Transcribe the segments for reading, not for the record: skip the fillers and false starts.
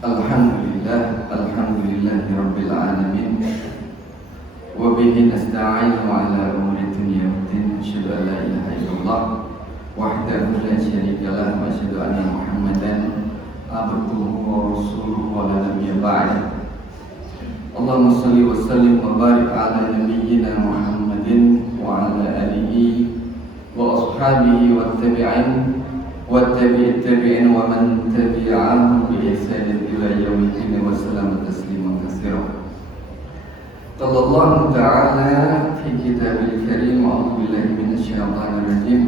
Alhamdulillahirabbil alamin. Wa bihi nasta'inu ala umuri dunya waddin. Asyhadu an la ilaha illallah wahdahu la syarika lah wa asyhadu anna Muhammadan abduhu wa rasuluhu wa la nabiyya ba'da. Allahumma shalli wa sallim wa barik ala nabiyyina Muhammadin wa ala alihi wa ashabihi wa tabi'in والتابعين ومن تبعهم بإحسان إلى يوم الدين وسلم تسليما كثيرا. قال الله تعالى في كتابه الكريم: أعوذ بالله من الشيطان الرجيم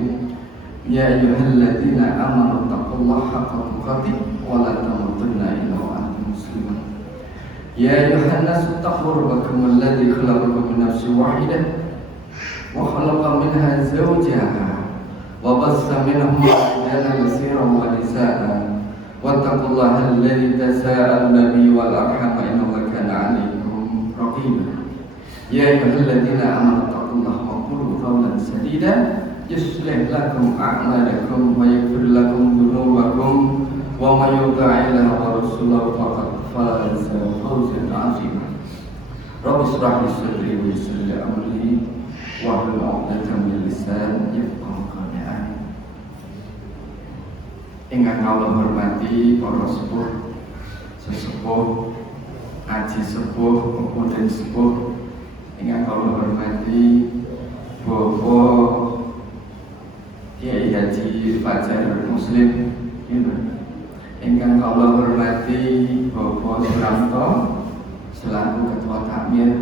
يا أيها الذين آمنوا اتقوا الله حق تقاته ولا تموتن إلا وأنتم مسلمون. يا أيها الناس اتقوا ربكم الذي خلقكم من نفس واحدة وخلق منها زوجها وبث منهما رجالا كثيرا ونساء واتقوا الله الذي تساءلون به والأرحام إن الله كان عليكم رقيبا. يا أيها الذين آمنوا اتقوا الله وقولوا قولا سديدا يصلح لكم أعمالكم ويغفر لكم ذنوبكم ومن يطع الله ورسوله فقد فاز فوزا عظيما. رب اشرح لي صدري ويسر لي أمري واحلل عقدة من لساني يفقهوا قولي. Ingkang kula hormati para sepuh, sesepuh, aji sepuh, pemuda sepuh. Ingkang kula hormati Bapak Kiai Haji Fajar Muslim. Ingkang kula hormati Bapak Suranto selaku Ketua Takmir,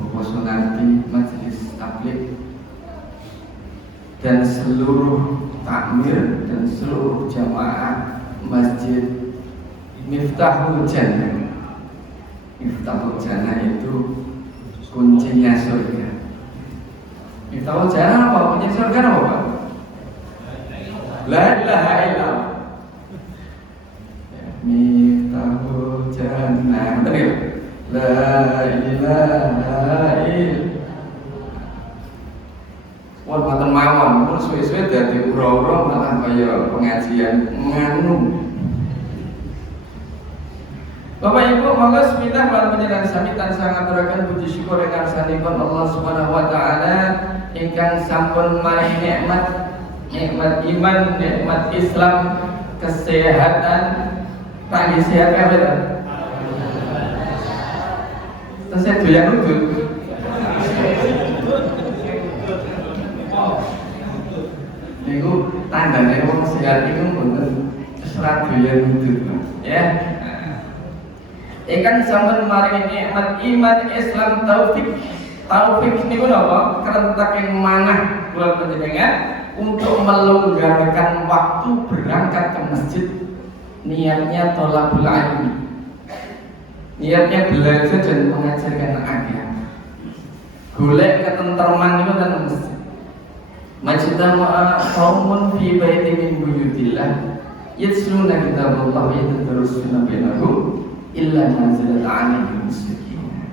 Bapak Sunardi Majelis Tabligh, dan seluruh takmir dan seluruh jamaah Masjid Miftahul Jannah. Miftahul Jannah itu kuncinya surga. Miftahul Jannah apa? Kunci surga apa? La ilaha illallah. Miftahul Jannah. Betul? La ilaha illallah. Wah, mboten mawon, mun suwe-suwe dadi ura-ura malah kaya pengajian nganu. Bapak Ibu, monggo sepidah lan panjenengan sami tansah ngaturaken puji syukur ingkang sanipun Allah Subhanahu wa taala ingkang sampun maringi nikmat iman, nikmat Islam, kesehatan, pagi sehat kabeh. Terus doyan udut. Niku tandane wong sehat niku mboten serat doyan udut, ya. Ikan sampun maringi nikmat iman, Islam, taufik niku napa? Kerentek ing manah kula panjenengan untuk melonggarkan waktu berangkat ke masjid. Niatnya thalabul ilmi. Niatnya belajar dan mengajarkan agama. Golek ketentraman niku ten masjid. Majtama'a qaumun fi baitin min buyutillah yatluna kitaballah wa yatadarrusuna bainahum illa nazalat 'alaihim as-sakinah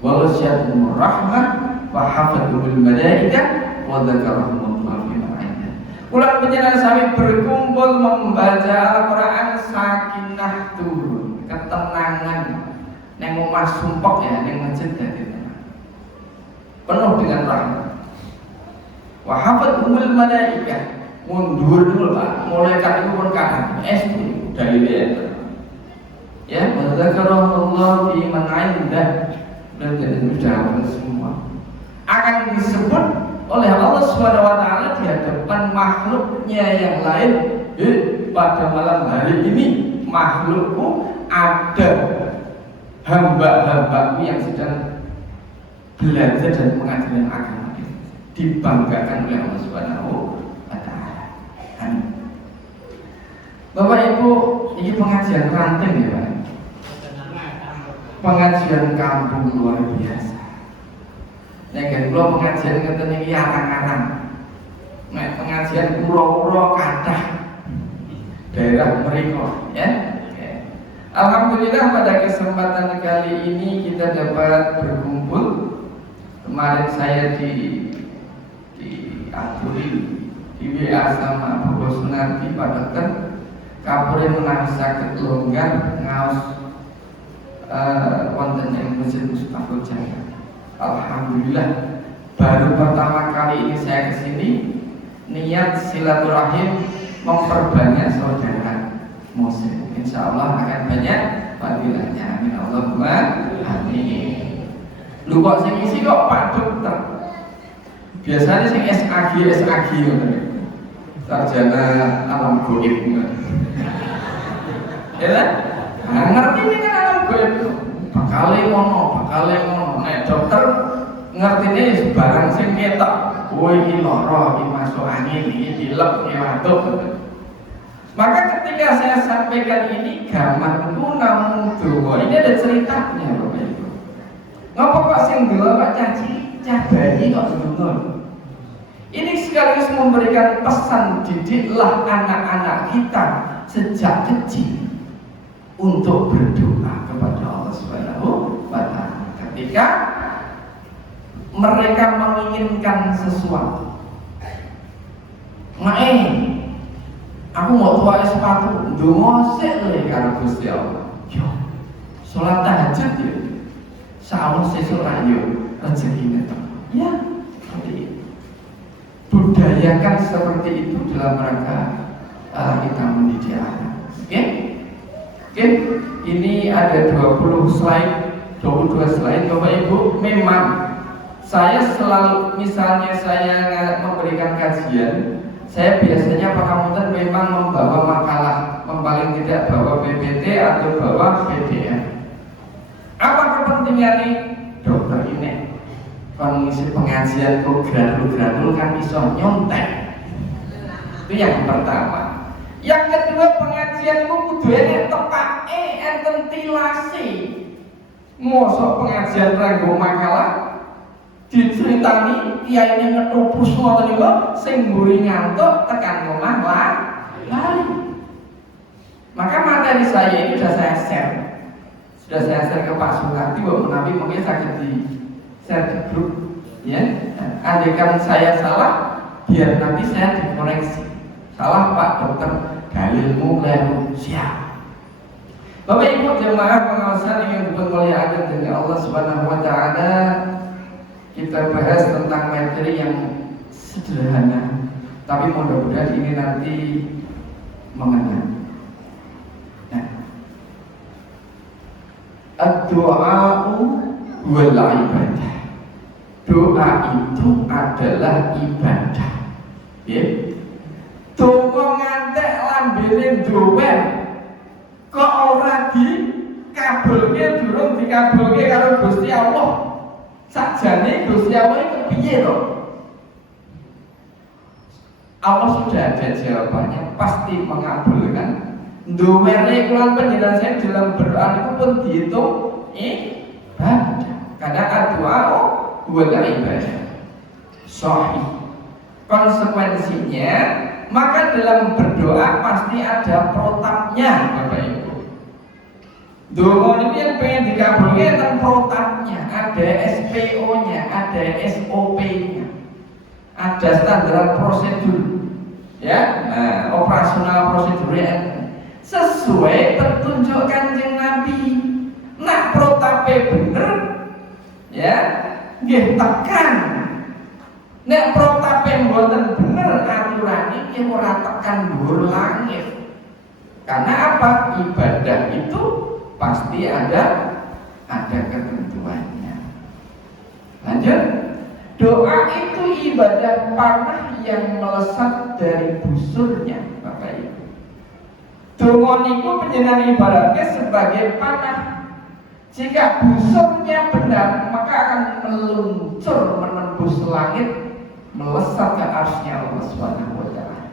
wa ghashiyatuhum rahmah wa hafathumul malaikah wa dzakarahumullahu fi man 'indah. Kula panjenengan sami berkumpul membaca Al-Qur'an, sakinah turun, ketenangan nang omah sumpek ya, ning masjid dadi penuh dengan rahmat. Wahafat umul malaikah, mundur dulu Pak, malaikat itu pun kanan, SD dari dia. Ya, Allah fi man 'indah, dan sudah semua akan disebut oleh Allah Subhanahu wa taala di hadapan makhluknya yang lain. Pada malam hari ini makhlukku ada hamba-hambaku yang sedang belajar dan mengajarkan agama. Dibanggakan oleh Allah Subhanahu wa taala. Amin. Bapak Ibu, ini pengajian ranting ya Pak. Pengajian kampung luar biasa. Nek kula pengajian ngeten iki arang-arang. Nek pengajian kura-kura kathah daerah mriko ya. Alhamdulillah pada kesempatan kali ini kita dapat berkumpul. Kemarin saya diaturi di WA sama Bapak Sunardi Pak Dokter, kapolri tapi menawi saged longgar ngaos wonten ing Masjid Mustaqil Jaya. Alhamdulillah, baru pertama kali ini saya kesini niat silaturahim memperbanyak saudara muslim. Insya Allah akan banyak fadilahnya. Amin Allahumma amin. Lu kok sing isi kok Pak Dokter? Biasanya sing SAG sarjana alam goib. Ya, ngerti ini kan alam goib. Bakale ngono. Nek dokter ngertine barang sing ketok. Oh iki lara, iki masuk angin, iki dilep, iki watuk. Maka ketika saya sampaikan ini gamanku namun donga. Ini ada ceritanya Bapak Ibu. Ngapa kok sing delok Pak Caci, cah bayi kok donga? Ini sekaligus memberikan pesan, didiklah anak-anak kita sejak kecil untuk berdoa kepada Allah Subhanahu wa Ta'ala ketika mereka menginginkan sesuatu. Aku mau tuwa sepatu, ndonga sik le karo Gusti Allah. Yo, salat tahajud yo. Saawon sesuk ra yo rezekine to. Ya, seperti itu. Budayakan seperti itu dalam rangka kita mendidik anak. Oke? Ini ada 22 slide Bapak Ibu. Memang saya selalu, misalnya saya memberikan kajian, saya biasanya pengamutan memang membawa makalah, paling tidak bawa PPT atau bawa PDF. Apa kepentingannya? Dokter ini kalau ngisi pengajian kok gradul kan bisa nyontek. Itu yang pertama. Yang kedua, pengajian itu kudu enek tepake enten tilase. Mosok pengajian ranggo makalah diceritani kiai ini ngetopus ngoten niku sing mburi ngantuk tekan omah lali. Maka materi saya ini sudah saya share ke Pak Sunardi, Mbak Menawi mungkin sakit di share di grup ya. Andaikan saya salah biar nanti saya dikoreksi. Salah Pak Dokter, dalilmu keliru, siap. Bapak Ibu jemaah pengawasan yang dimuliakan dari Allah Subhanahu wa Ta'ala, kita bahas tentang materi yang sederhana, tapi mudah-mudahan ini nanti mengena. Nah, ad-du'a'u wal ibadah. Doa itu adalah ibadah. Ya. Donga ngantek lambene ndowen kok ora dikabulke, durung dikabulke karo Gusti Allah. Sakjane Gusti Allah itu piye to? Allah sudah ada jawabannya, pasti mengabulkan. Nduwene kelan panjenengan saya dalam berdoa itu pun dihitung ibadah. Karena doa wal ibadah. Sahih. Konsekuensinya, maka dalam berdoa pasti ada protapnya, Bapak Ibu. Doa ini yang pengen dikabulkan tentang protapnya, ada SPO-nya, ada SOP-nya, ada standar prosedur, ya, operasional prosedurnya sesuai petunjuk Kanjeng Nabi. Nah, protapnya bener, ya, nggih tekan. Nek protape mboten bener aturane ki ora tekan dhuwur langit. Karena apa? Ibadah itu pasti ada ketentuannya. Lanjut. Doa itu ibadah panah yang melesat dari busurnya, Bapak Ibu. Donga niku panjenengan ibaratnya sebagai panah. Jika busurnya benar, maka akan meluncur menembus langit, melesat ke arsy Allah Subhanahu wa Ta'ala.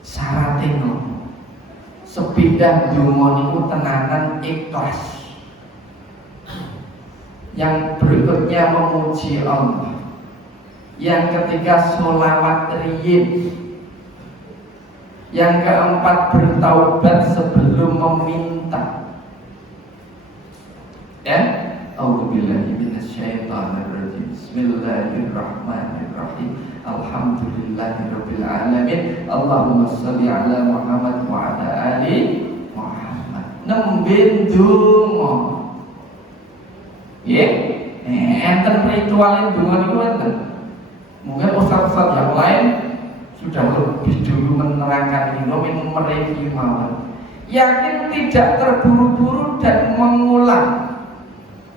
Syaratnya nopo? Sepindah donga niku tenanan ikhlas. Yang berikutnya memuji Allah. Yang ketiga sholawat riyin. Yang keempat bertaubat sebelum meminta. Ya, A'udzubillahi minasyaitonirrajim. Bismillahirrahmanirrahim. Alhamdulillahirabbil alamin. Allahumma shalli ala Muhammad wa Muhammad nembe ndonga. Nggih, enten ritual ndonga niku enten. Mungkin ustaz-ustaz yang lain sudah lebih dulu menerangkan ini, minum mereka mawon. Yakin tidak terburu-buru dan mengulang,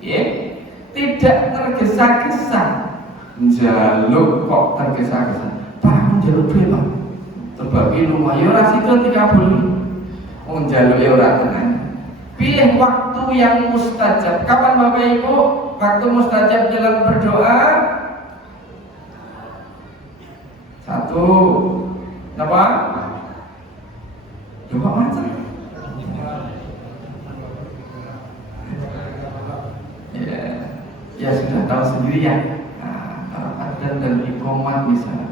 tidak tergesa-gesa. Jaluk kok tergesa-gesa. Pak, jaluk berapa? Terbagi rumah ya ora sida 30. Jaluk ya ora tenang. Pilih waktu yang mustajab. Kapan Bapak Ibu waktu mustajab dalam berdoa? Satu, apa? Doa macam? Ya sudah tahu sendiri ya. Adzan dan iqamah misalnya.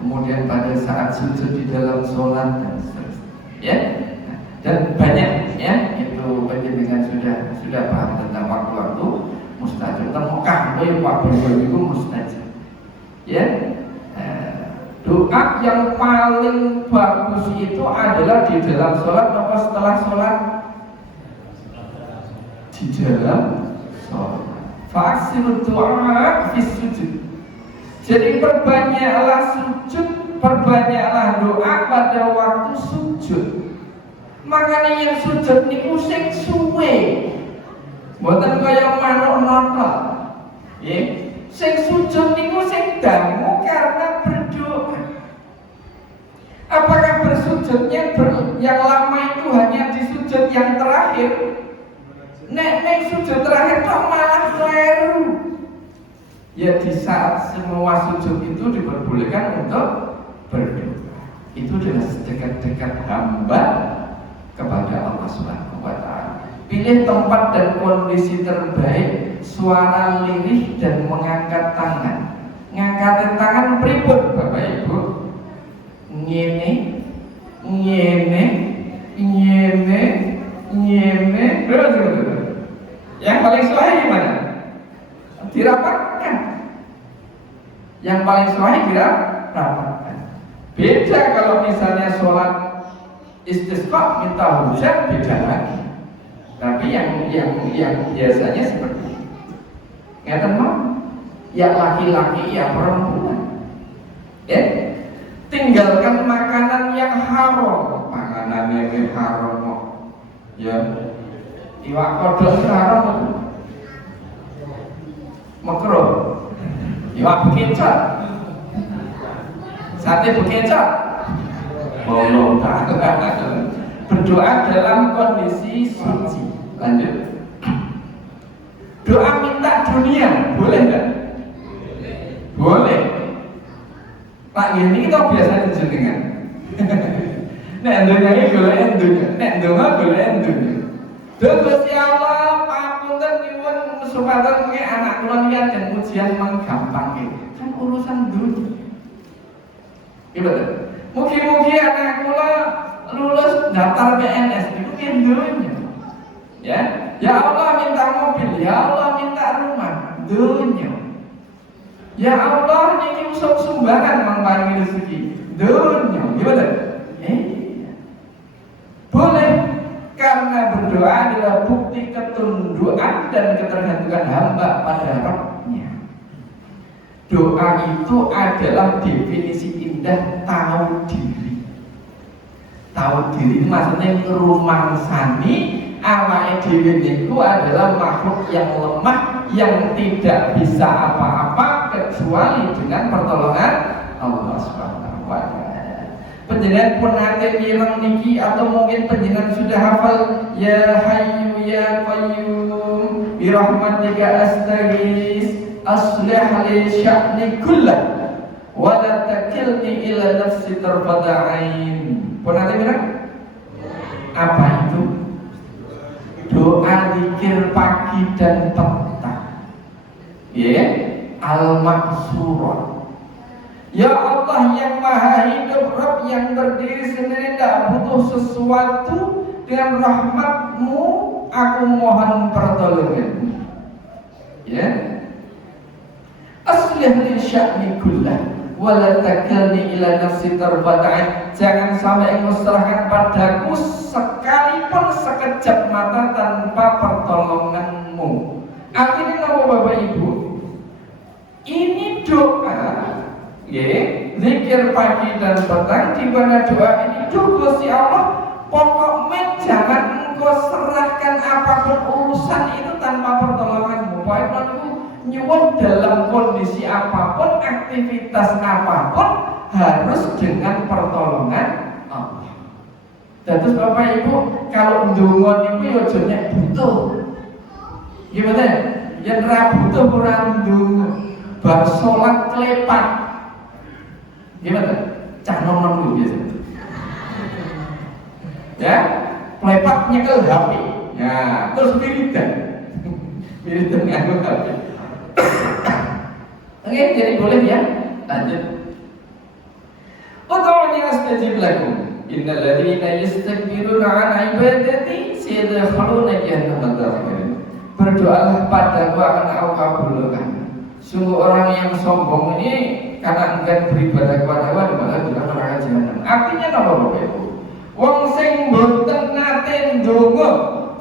Kemudian pada saat sujud di dalam sholat dan seterusnya. Ya, dan banyak ya itu penjenengan sudah paham tentang waktu-waktu mustajab. Tentang Mekah itu itu mustajab. Ya. Doa yang paling bagus itu adalah di dalam sholat atau setelah sholat? Di dalam sholat. Faksir doa fi sujud. Jadi perbanyaklah sujud, perbanyaklah doa pada waktu sujud. Makanya yang sujud niku sing suwe. Mboten kaya manuk notok. Nggih. Sing sujud niku sing dangu karena berdoa. Apakah bersujudnya yang lama itu hanya di sujud yang terakhir? Nek sujud terakhir kok malah kleru. Ya di saat semua sujud itu diperbolehkan untuk berdoa. Itu adalah sedekat-dekat hamba kepada Allah Subhanahu wa taala. Pilih tempat dan kondisi terbaik, suara lirih dan mengangkat tangan. Ngangkat tangan pripun Bapak Ibu? Ngene, ngene, ngene, ngene. Yang paling sahih gimana? Dirapatkan. Yang paling sahih dirapatkan. Beda kalau misalnya sholat istisqa minta hujan, beda lagi. Tapi yang biasanya seperti ini. Ngeten mau? Ya laki-laki ya perempuan. Ya, tinggalkan makanan yang haram. Makanan yang haram. Ya, iwak kodok haram. Makro, iwak bekicot, sate bekicot. Bolong tak. Berdoa dalam kondisi suci. Lanjut. Doa minta dunia, boleh enggak? Boleh. Pak ini kita biasa dijenengan. Nek dunia ini boleh dunia, nek dunia boleh dunia. Gusti Allah, pamunten nyuwun supados nggih anak kula niki ajeng ujian menggampangke. Kan urusan dunia. Iya betul. Mugi-mugi anak kula lulus daftar PNS itu kan dunia. Ya Allah minta mobil, ya Allah minta rumah, dunia. Ya Allah niki usuk sumbangan mangparingi rezeki, dunia. Gimana? Boleh, karena berdoa adalah bukti ketundukan dan ketergantungan hamba pada Rabb-Nya. Doa itu adalah definisi indah tahu diri. Tahu diri maksudnya ngrumangsani awake dhewe niku adalah makhluk yang lemah yang tidak bisa apa-apa kecuali dengan pertolongan Allah Subhanahu wa taala. Panjenengan pun nate mireng niki atau mungkin panjenengan sudah hafal ya hayyu ya qayyum bi rahmatika astaghis aslih li sya'ni kullah wa la takilni ila nafsi tarfata ain. Pun nate mireng? Apa itu? Doa zikir pagi dan petang. Ya, al-maksurah. Ya Allah yang maha hidup, Rabb yang berdiri sendiri, tidak butuh sesuatu. Dengan rahmat-Mu aku mohon pertolongan. Ya, aslih li sya'ni kullah wa la takilni ila nafsi tarfata ain. Jangan sampai engkau serahkan padaku sekalipun di mana doa ini, Gusti Allah, pokoknya jangan engkau serahkan apapun urusan itu tanpa pertolonganmu. Pokoknya itu nyuwun dalam kondisi apapun, aktivitas apapun harus dengan pertolongan Allah. Terus Bapak Ibu, kalau ndonga niku yo aja nek butuh. Gimana? Yen ra butuh ora ndonga. Bar salat klepat. Gimana? Cah nom-nom biasa. Ya, klepat nyekel HP. Ya, terus wiridan. Wiridan nganggo HP. Oke, jadi boleh ya? Lanjut. Ud'uni astajib lakum. Innal ladzina yastakbiruna 'an 'ibadati sayadkhuluna jahannama dakhirin. Berdoalah padaku akan aku kabulkan. Sungguh orang yang sombong ini karena enggan beribadah kepada Allah malah dalam neraka jahanam. Artinya apa Bapak Ibu? Wong sing mboten nate ndonga,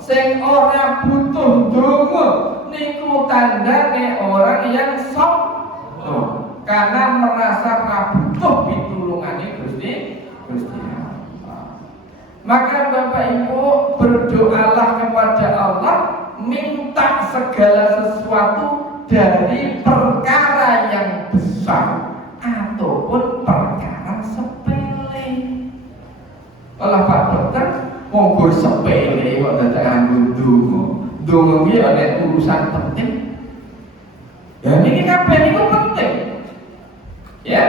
sing ora butuh ndonga, niku tandane orang yang sombong karena merasa ra butuh pitulungane Gusti Allah. Maka Bapak Ibu berdoalah kepada Allah, minta segala sesuatu dari perkara yang besar ataupun perkara sepele. Kalau Pak Dokter monggo sepele kok dadak ndonga. Ndonga iki ana urusan penting. Ya niki kabeh niku penting. Ya.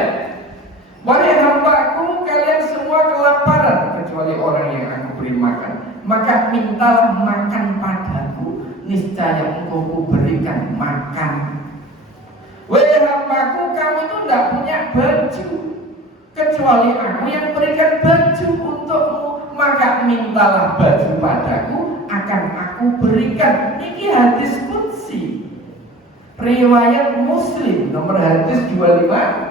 Wahai hambaku, kalian semua kelaparan kecuali orang yang aku beri makan. Maka mintalah makan padaku, niscaya engkau kuberikan makan. Wahai hambaku, kamu itu tidak punya baju kecuali aku yang berikan baju untukmu. Maka mintalah baju padaku, akan aku berikan. Ini hadis qudsi, riwayat Muslim, nomor hadis 2577.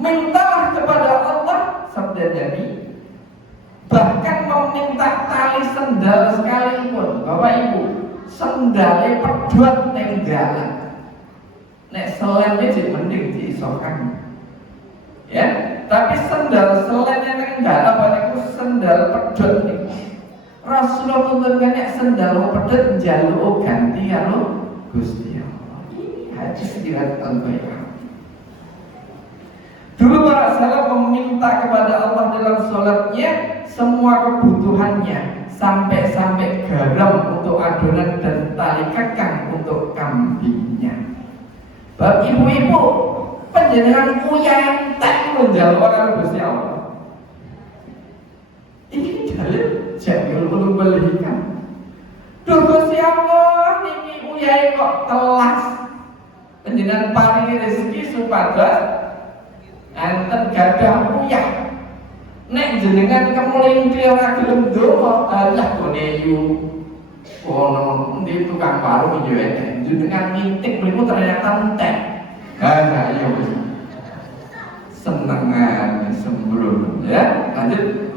Mintalah kepada Allah, sabda Nabi, bahkan meminta tali sendal sekalipun. Bapak Ibu, sendalnya pedot neng jalan, nek selennya jadi mending diisokan. Ya, tapi sendal selennya neng jalan, apa niku sendal pedot niku. Rasulullah tuntunkan nek sendal pedot njaluk ganti karo Gusti Allah. Ini hadis riwayat Al-Baihaqi. Dulu para salaf meminta kepada Allah dalam sholatnya semua kebutuhannya, sampai-sampai garam untuk adonan dan tali kekang untuk kambingnya. Bab ibu-ibu, panjenengan uyan tak menjawab karo Gusti Allah. Ini dalil jamiul ulum wal hikam. Duh Gusti Allah, niki uyai kok telas. Panjenengan paringi rezeki supados enten gadah uyah. Nek jenengan kemelintir ora gelem ndonga, alah gone yu. Ono ndi tukang warung yo enek. Jenengan ngitik mriku ternyata entek. Ha iya wis. Senengan sembrono ya. Lanjut.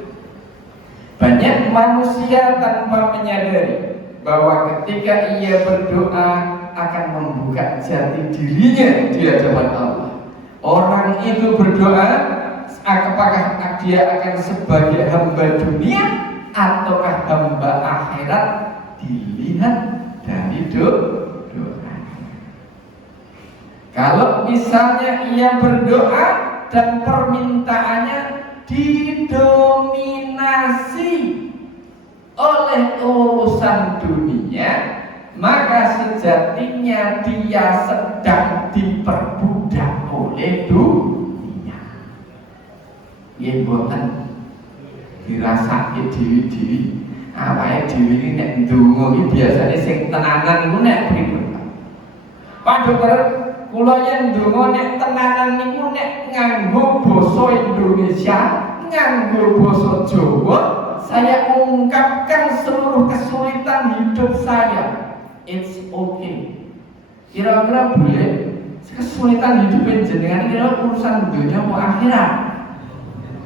Banyak manusia tanpa menyadari bahwa ketika ia berdoa akan membuka jati dirinya di hadapan Allah. Orang itu berdoa, apakah dia akan sebagai hamba dunia ataukah hamba akhirat, dilihat dari doa. Kalau misalnya ia berdoa dan permintaannya didominasi oleh urusan dunia, maka sejatinya dia sedang diperbudak oleh dunia. Nggih mboten dirasake dhewe-dhewe. Awake dhewe iki nek ndonga iki biasane sing tenanan iku nek pripun? Pak Dokter, kula yen ndonga nek tenanan niku nek nganggo basa Indonesia, nganggo basa Jawa, saya ungkapkan seluruh kesulitan hidup saya. It's okay. Kira-kira boleh kesulitan hidup jenengan ini urusan dunia mau akhirat.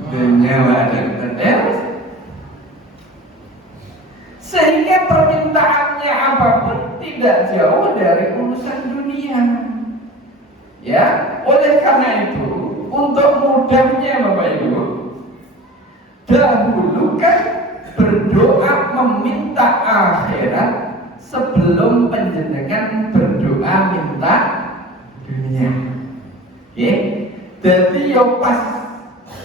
Dunia akhirat. Sehingga permintaannya apapun tidak jauh dari urusan dunia. Ya, oleh karena itu untuk mudahnya Bapak Ibu, dahulu kan berdoa meminta akhirat sebelum panjenengan berdoa minta dunia. Oke, jadi yo pas.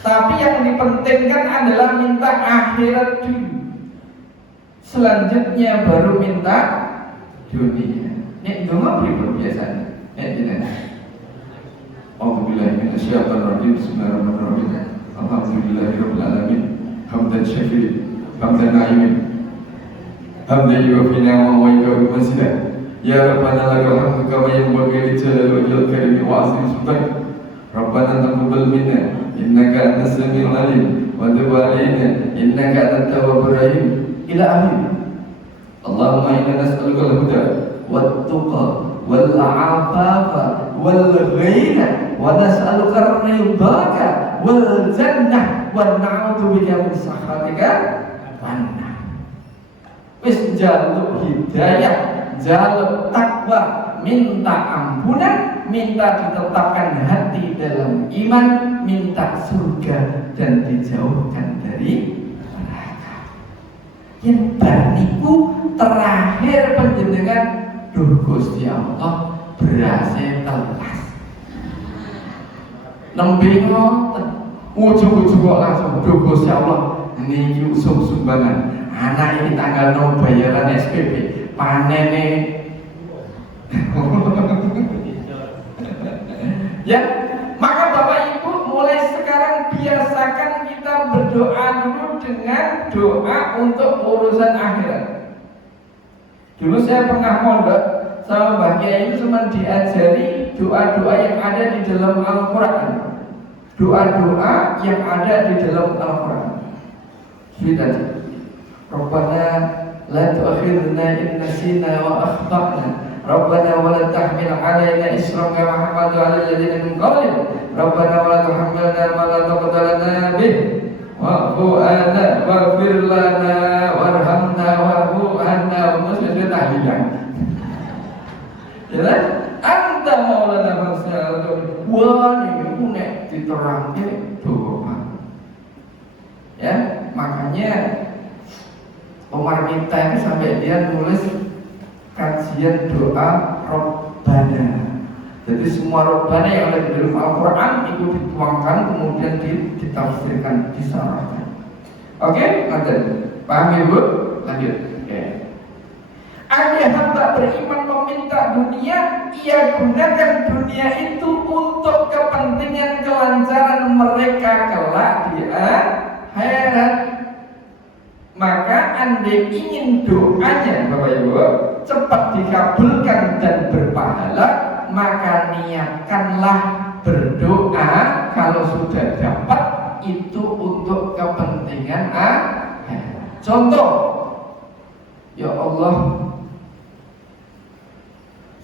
Tapi yang dipentingkan adalah minta akhirat dulu. Selanjutnya baru minta dunia. Nek donga pripun biasanya? Nek jenengan. Alhamdulillah minasyaitonir rajim. Bismillahirrahmanirrahim. Alhamdulillahirabbil alamin. Hamdan syakirin, hamdan na'imin. Hamdan yuwaffi ni'amahu wa yukafi masidah. Ya Rabbana lakal hamdu kama yanbaghi li jalali wajhil karimi wa 'azimi sultanik. Rabbana taqabbal minna innaka antas samiul alim wa tub 'alaina innaka antat tawwabur rahim. Ila akhir. Allahumma inna nas'aluka al-huda wat-tuqa wal-'afafa wal-ghina wa nas'aluka ridhaka wal-jannah wa na'udzubika min sakhatika wan nar. Wis njaluk hidayah, njaluk takwa, minta ampunan, minta ditetapkan hati dalam iman, minta surga dan dijauhkan dari neraka. Yang bariku terakhir panjenengan duh Gusti Allah berhasil telas. Nembe ngoten, ujug-ujug kok langsung duh Gusti Allah niki usum sumbangan. Anak ini tanggal 6 bayaran SPP, panene. Ya, maka Bapak Ibu mulai sekarang biasakan kita berdoa dulu dengan doa untuk urusan akhirat. Dulu saya pernah mondok sama Mbah Kiai itu cuma diajari doa-doa yang ada di dalam Al-Quran. Doa-doa yang ada di dalam Al-Quran. Sudah. Rabbana la tu'akhidna in nasina wa akhtana. Rabbana wa la tahmil 'alaina isran kama hamaltu 'alal ladzina min qablina. Rabbana wa la tuhammilna ma la taqata lana bih. Wa'fu 'anna waghfir lana warhamna wa'fu 'anna wa muslimin tahiyyan. Ya, anta maulana fansal. Wa niku nek diterangke doa. Ya, makanya Umar Minta itu sampai dia nulis kajian doa Robbana. Jadi semua Robbana yang ada di dalam Al-Quran itu dituangkan kemudian ditafsirkan, disarahkan. Oke, lanjut. Paham Ibu? Lanjut. Oke. Ada hamba beriman meminta dunia, ia gunakan dunia itu untuk kepentingan kelancaran mereka kelak di akhirat. Maka andai ingin doanya Bapak Ibu cepat dikabulkan dan berpahala, maka niatkanlah berdoa kalau sudah dapat itu untuk kepentingan akhirat. Contoh, ya Allah,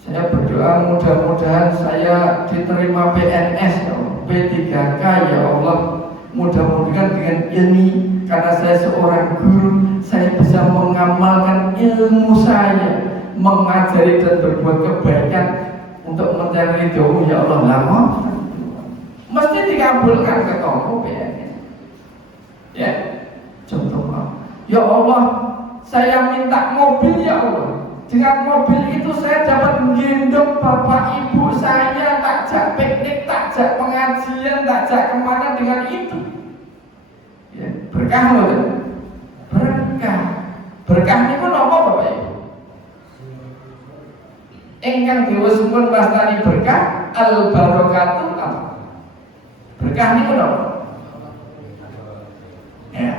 saya berdoa mudah-mudahan saya diterima PNS, ya Allah, P3K, ya Allah, mudah-mudahan dengan ini karena saya seorang guru, saya bisa mengamalkan ilmu saya, mengajari dan berbuat kebaikan untuk mencari ridho-Mu ya Allah. Lama mesti dikabulkan ke toko PNS. Ya, contoh, ya Allah, saya minta mobil ya Allah. Dengan mobil itu saya dapat menggendong bapak ibu saya, takjak piknik, takjak pengajian, takjak kemana dengan itu. Ya, berkah loh, berkah. Berkah ini pun apa Bapak Ibu? Engkang diwasipun wastani berkah, al barokatu apa? Berkah ini pun apa? Ya,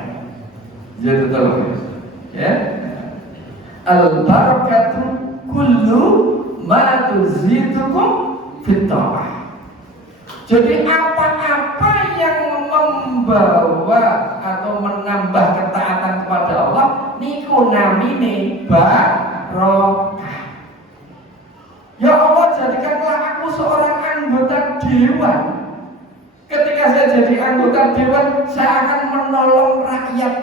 jadi tahu ya. Al barakatu kullu ma tuzidukum fit ta'ah. Jadi apa-apa yang membawa atau menambah ketaatan kepada Allah niku namine barokah. Ya Allah, jadikanlah aku seorang anggota dewan. Ketika saya jadi anggota dewan, saya akan menolong rakyat.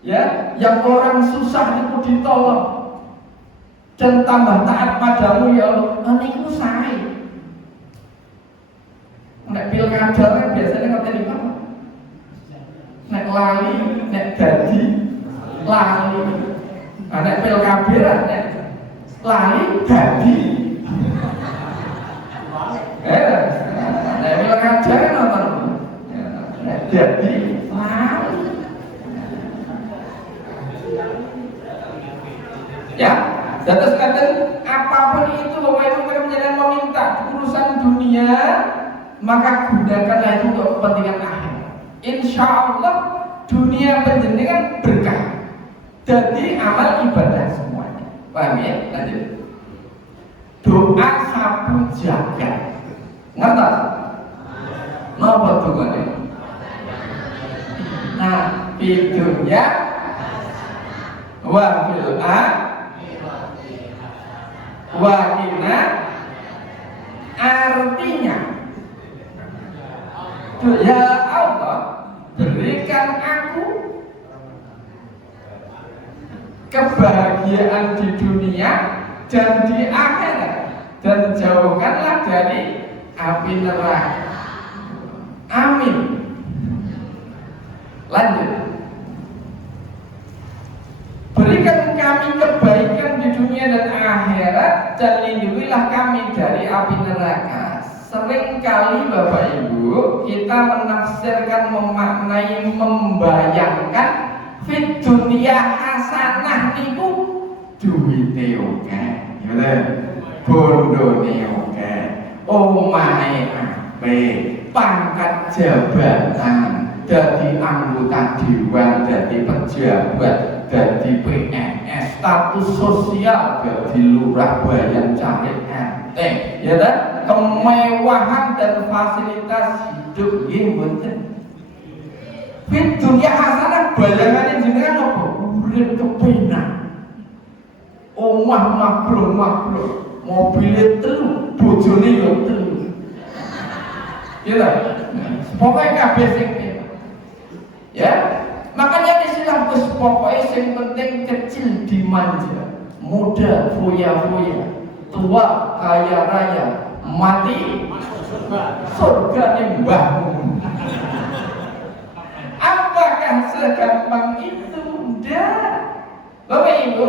Ya, yang orang susah itu ditolong dan tambah taat padamu ya Allah. Niku saya. Nek pilkada kan biasanya ngerti apa? Nek lali, nek dadi lali. Nah, nek pilkada nek lali dadi. Nek pilkada kan apa? Nek dadi lali. Ya, terus kata apapun itu bahwa itu menjadi meminta urusan dunia, maka gunakanlah itu untuk kepentingan akhir. Insya Allah dunia penjenengan berkah. Jadi amal ibadah semuanya. Paham ya? Lanjut. Doa sapu jagat. Ngerti? Napa doanya? Nah, videonya wa fil wakina artinya ya Allah berikan aku kebahagiaan di dunia dan di akhirat dan jauhkanlah dari api neraka. Amin. Lanjut. Berikan kami kebaikan di dunia dan akhirat dan lindungilah kami dari api neraka. Seringkali Bapak Ibu kita menafsirkan, memaknai, membayangkan fit dunia hasanah niku duwite oke, ya bondone oke, omahe apik, pangkat jabatan, dadi anggota dewan, dadi pejabat, dadi PNS, status sosial, dadi lurah bayan cari enteng, ya kan? Kemewahan dan fasilitas hidup nggih mboten. Fit dunia hasanah bayangane jenengan apa? Urip kepenak. Omah makro, mobilnya telu, bojone yo telu. Ya, pokoknya kabeh sing ya, makanya istilah Gus pokoknya yang penting kecil dimanja, muda foya-foya, tua kaya raya, mati surga nih mbahmu. Apakah segampang itu? Enggak. Bapak Ibu,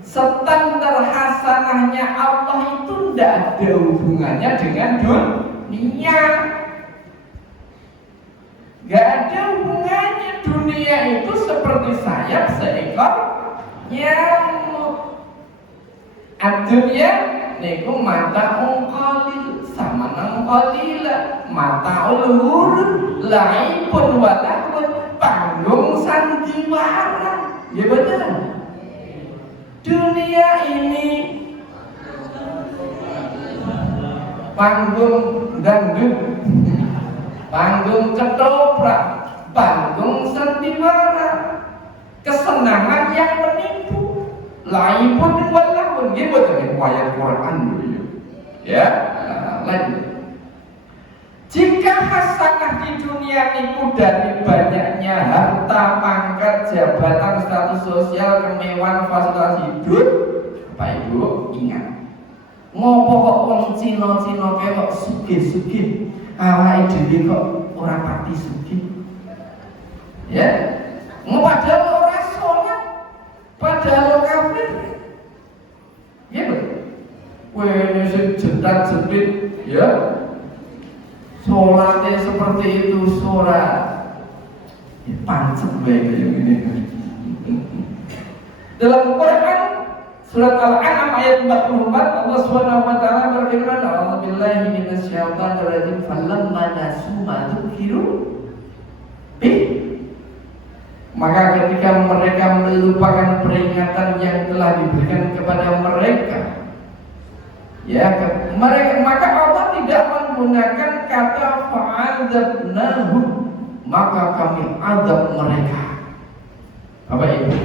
standar hasanahnya Allah itu tidak ada hubungannya dengan dunia. Gak ada hubungannya. Dunia itu seperti sayap seekor nyamuk. Adunya niku mata qalil sama nang qalila, mata ulur laipun walakun, panggung sandiwara. Ya betul. Dunia ini panggung dangdut, panggung ketoprak, panggung sandiwara, kesenangan yang menipu, laipun walakun. Ini betul ayat Quran dulu. Ya, lanjut. Jika hasanah di dunia itu dari banyaknya harta, pangkat, jabatan, status sosial, kemewahan, fasilitas hidup, Bapak Ibu ingat, ngopo kok wong Cina-Cina kok sugih-sugih, awake dhewe kok ora pati sugih. Ya, padahal ora salat, padahal kafir. Ya betul. Wene sing jentat-jentit, ya. Sholatnya seperti itu, sholat pancet baik kayak gini. Dalam Quran surat Al-An'am ayat 44 Allah Subhanahu wa taala berfirman, "A'udzubillahi minasyaitonir rajim, falamma nasu ma dzukiru maka ketika mereka melupakan peringatan yang telah diberikan kepada mereka, ya, maka Allah tidak menggunakan kata fa'adzabnahum, maka kami azab mereka. Bapak Ibu,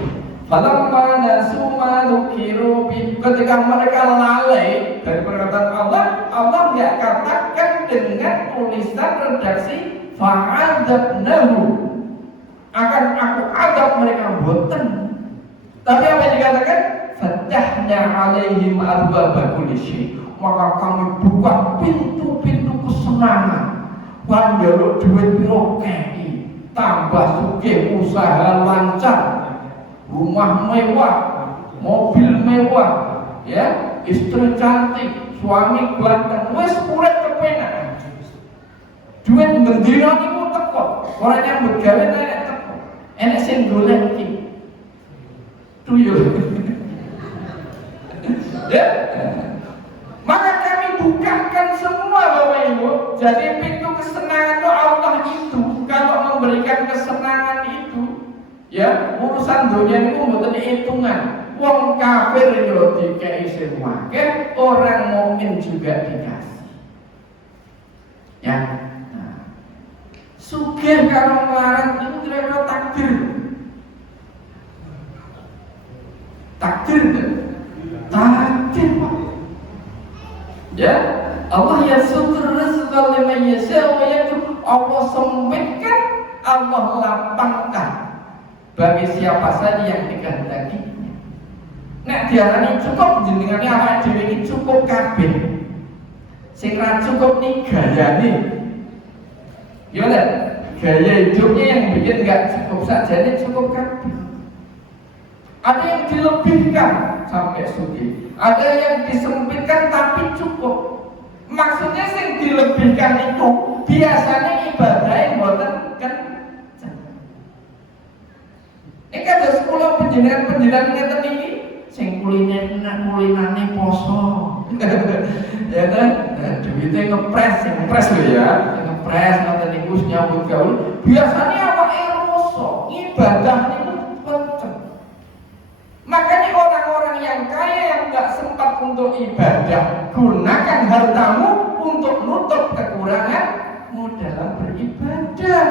falamma nasu ma dzukiru bi, ketika mereka lalai dari perkataan Allah, Allah enggak katakan dengan tulisan redaksi fa'adzabnahum, akan aku azab mereka, boten. Tapi apa yang dikatakan? Fatahna alaihim arbaba kulli syai', maka kami buka pintu-pintu kesenangan, Panjaluk duit piro kei, tambah sugih, usaha lancar, rumah mewah, mobil mewah, ya, istri cantik, suami ganteng, wis urip kepenak. Duit mendino niku teko, ora nyambut gawe nek teko. Enek sing golek iki. Tuyul. Ya. Maka kami bukakan semua Bapak Ibu. Jadi pintu kesenangan itu Allah itu kalau memberikan kesenangan itu, ya, urusan dunia itu mboten hitungan. Wong kafir yo dikei sing akeh, orang mukmin juga dikasih. Ya. Nah. Sugih karo nglarang itu kira-kira takdir. Takdir. Takdir, Pak. Ya, Allah yasutur rizqa liman yasha wa yaqdir. Allah sempitkan, Allah lapangkan bagi siapa saja yang dikehendakinya. Nek diarani cukup jenengane awake dhewe iki cukup kabeh. Sing ra cukup nih gayane. Ya lho, gaya hidupnya yang bikin enggak cukup saja ini cukup kabeh. Ada yang dilebihkan sampai sugih. Ada yang disempitkan tapi cukup. Maksudnya yang dilebihkan itu biasanya ibadahnya mboten kenceng. Ini kan ada 10 penjenengan ngeten iki sing kulinane poso. Ya kan? Duwite ngepres lho ya. Ngepres ngoten niku nyambut gawe. Biasanya awake roso, ibadah niku kenceng. Makanya orang-orang yang kaya yang nggak sempat untuk ibadah, gunakan hartamu untuk nutup kekuranganmu dalam beribadah.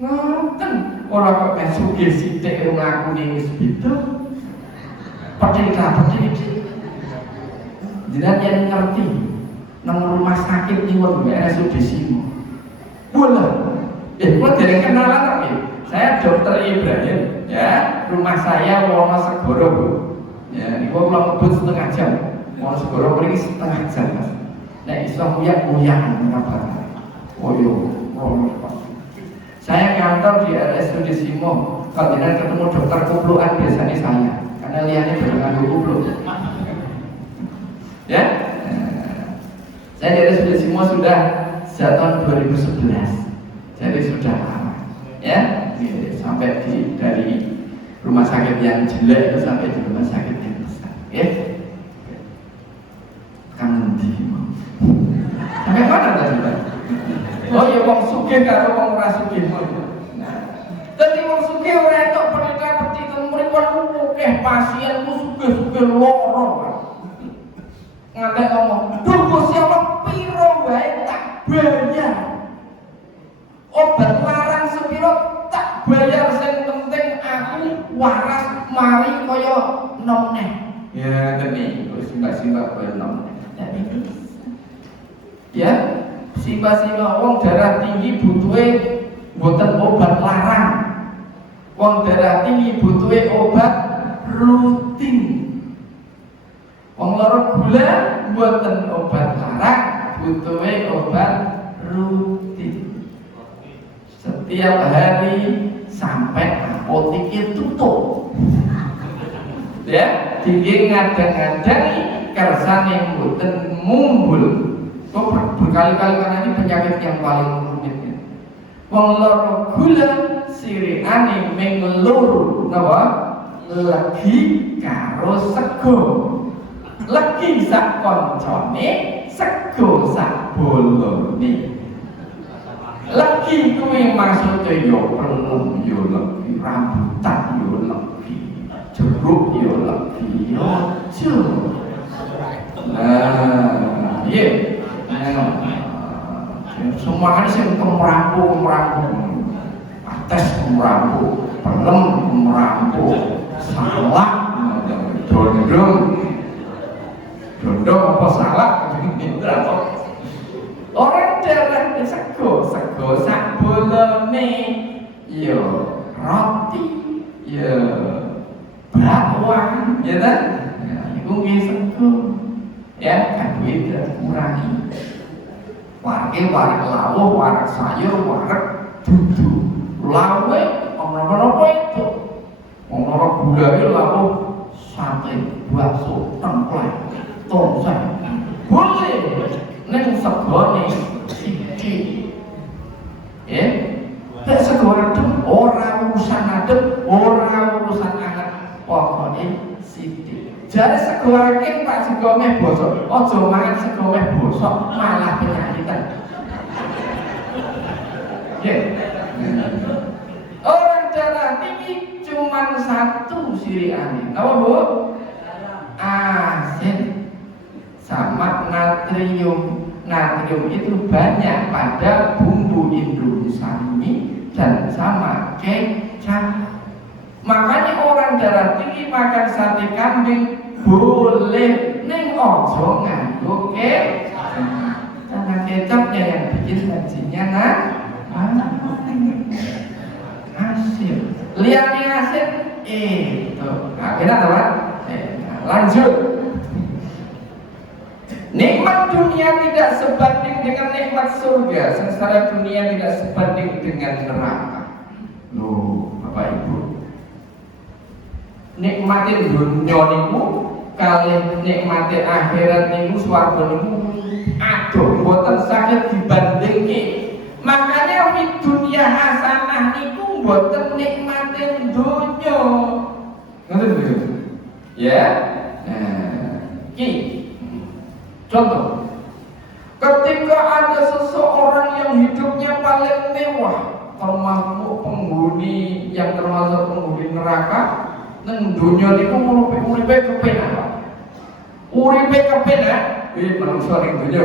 Ngoten, orang kok kan sugih sithik ngakuni wis beda. Petik. Jenengan yang ngerti nang rumah sakit nyuwun RSUD Simo. Bola. Kula dereng kenalan tapi saya Dokter Ibrahim, ya, rumah saya Wonosegoro, Bu. Ya, niku kula ngebut setengah jam. Wonosegoro mriki setengah jam, Mas. Nek iso nguyak-nguyak kabar. Oh yo, saya kantor di RSUD Simo. Kalau jenengan ketemu dokter kuplukan biasanya saya, karena liane berangkat kupluk. Ya. Saya di RSUD Simo sudah sejak tahun 2011. Jadi sudah lama. Ya. Sampai dari rumah sakit yang jelek itu sampai di rumah sakit yang besar, ya. Kangen di sampai mana tadi, Pak? Oh ya, wong sugih karo wong ora sugih. Nah, dadi wong sugih ora entuk peneliti mriku akeh pasienku sugih-sugih loro. Ngantek ngomong, "Duh Gusti Allah, piro wae tak bayar. Obat larang sepiro tak bayar, sing penting aku waras mari kaya nom neh." Ya teni wis simbah-simbah kaya nom neh. Ya, simbah-simbah wong darah tinggi butuhe mboten obat larang. Wong darah tinggi butuhe obat rutin. Wong lara gula mboten obat larang, butuhe obat rutin. Setiap hari sampai apoteknya tutup. Ya, tinggi ngadang-ngadangi kersane mboten mumbul. Kok berkali-kali karena ini penyakit yang paling rumit. Wong lara gula sirikane mengelur napa? Legi karo sego. Legi sak koncone, sego sak bolone. Legi kuwi maksudnya yo pelem yo legi, rambutan yo legi, jeruk yo legi, yo jeruk. Nah, iya. Semuanya sing kemrampu, ates kemrampu, pelem kemrampu, salak, dondong apa salak? Orang darah sego sak bolone, yo roti, yo bakwan, ya kan? Iku nggih sego, ya karbohidrat kurangi. Warak lawuh, warak sayur, warak dudu. Lawe apa itu? Ono gulai lawuh, sate, bakso, template, tongseng. Boleh ning segone sithik. Ya. Nek sego adem ora urusan adem, ora urusan anget, pokoke sithik. Jare sego akeh Pak sego meh bosok. Aja mangan sego meh bosok malah penyakitan. Ya. Orang darah tinggi cuma satu siriane. Apa Bu? Asin sama natrium. Natrium itu banyak pada bumbu Indomie dan sama kecap. Makanya orang darah tinggi makan sate kambing boleh, neng ojo nganggo kecap. Karena kecapnya yang bikin bensinnya asin. Liane asin itu. Nah, kita apa? Lanjut. Nikmat dunia tidak sebanding dengan nikmat surga. Sengsara dunia tidak sebanding dengan neraka. Loh, Bapak Ibu. Nikmatin dunia niku kalih nikmati akhirat niku swarga niku aduh mboten saged dibandingke. Makanya di dunia hasanah niku mboten nikmatin dunya. Ngoten lho. Ya. Nah, contoh, ketika ada seseorang yang hidupnya paling mewah, termasuk penghuni yang termasuk penghuni neraka, neng dunia niku uripe kepenak. Uripe kepenak, iki manungsa ning dunya.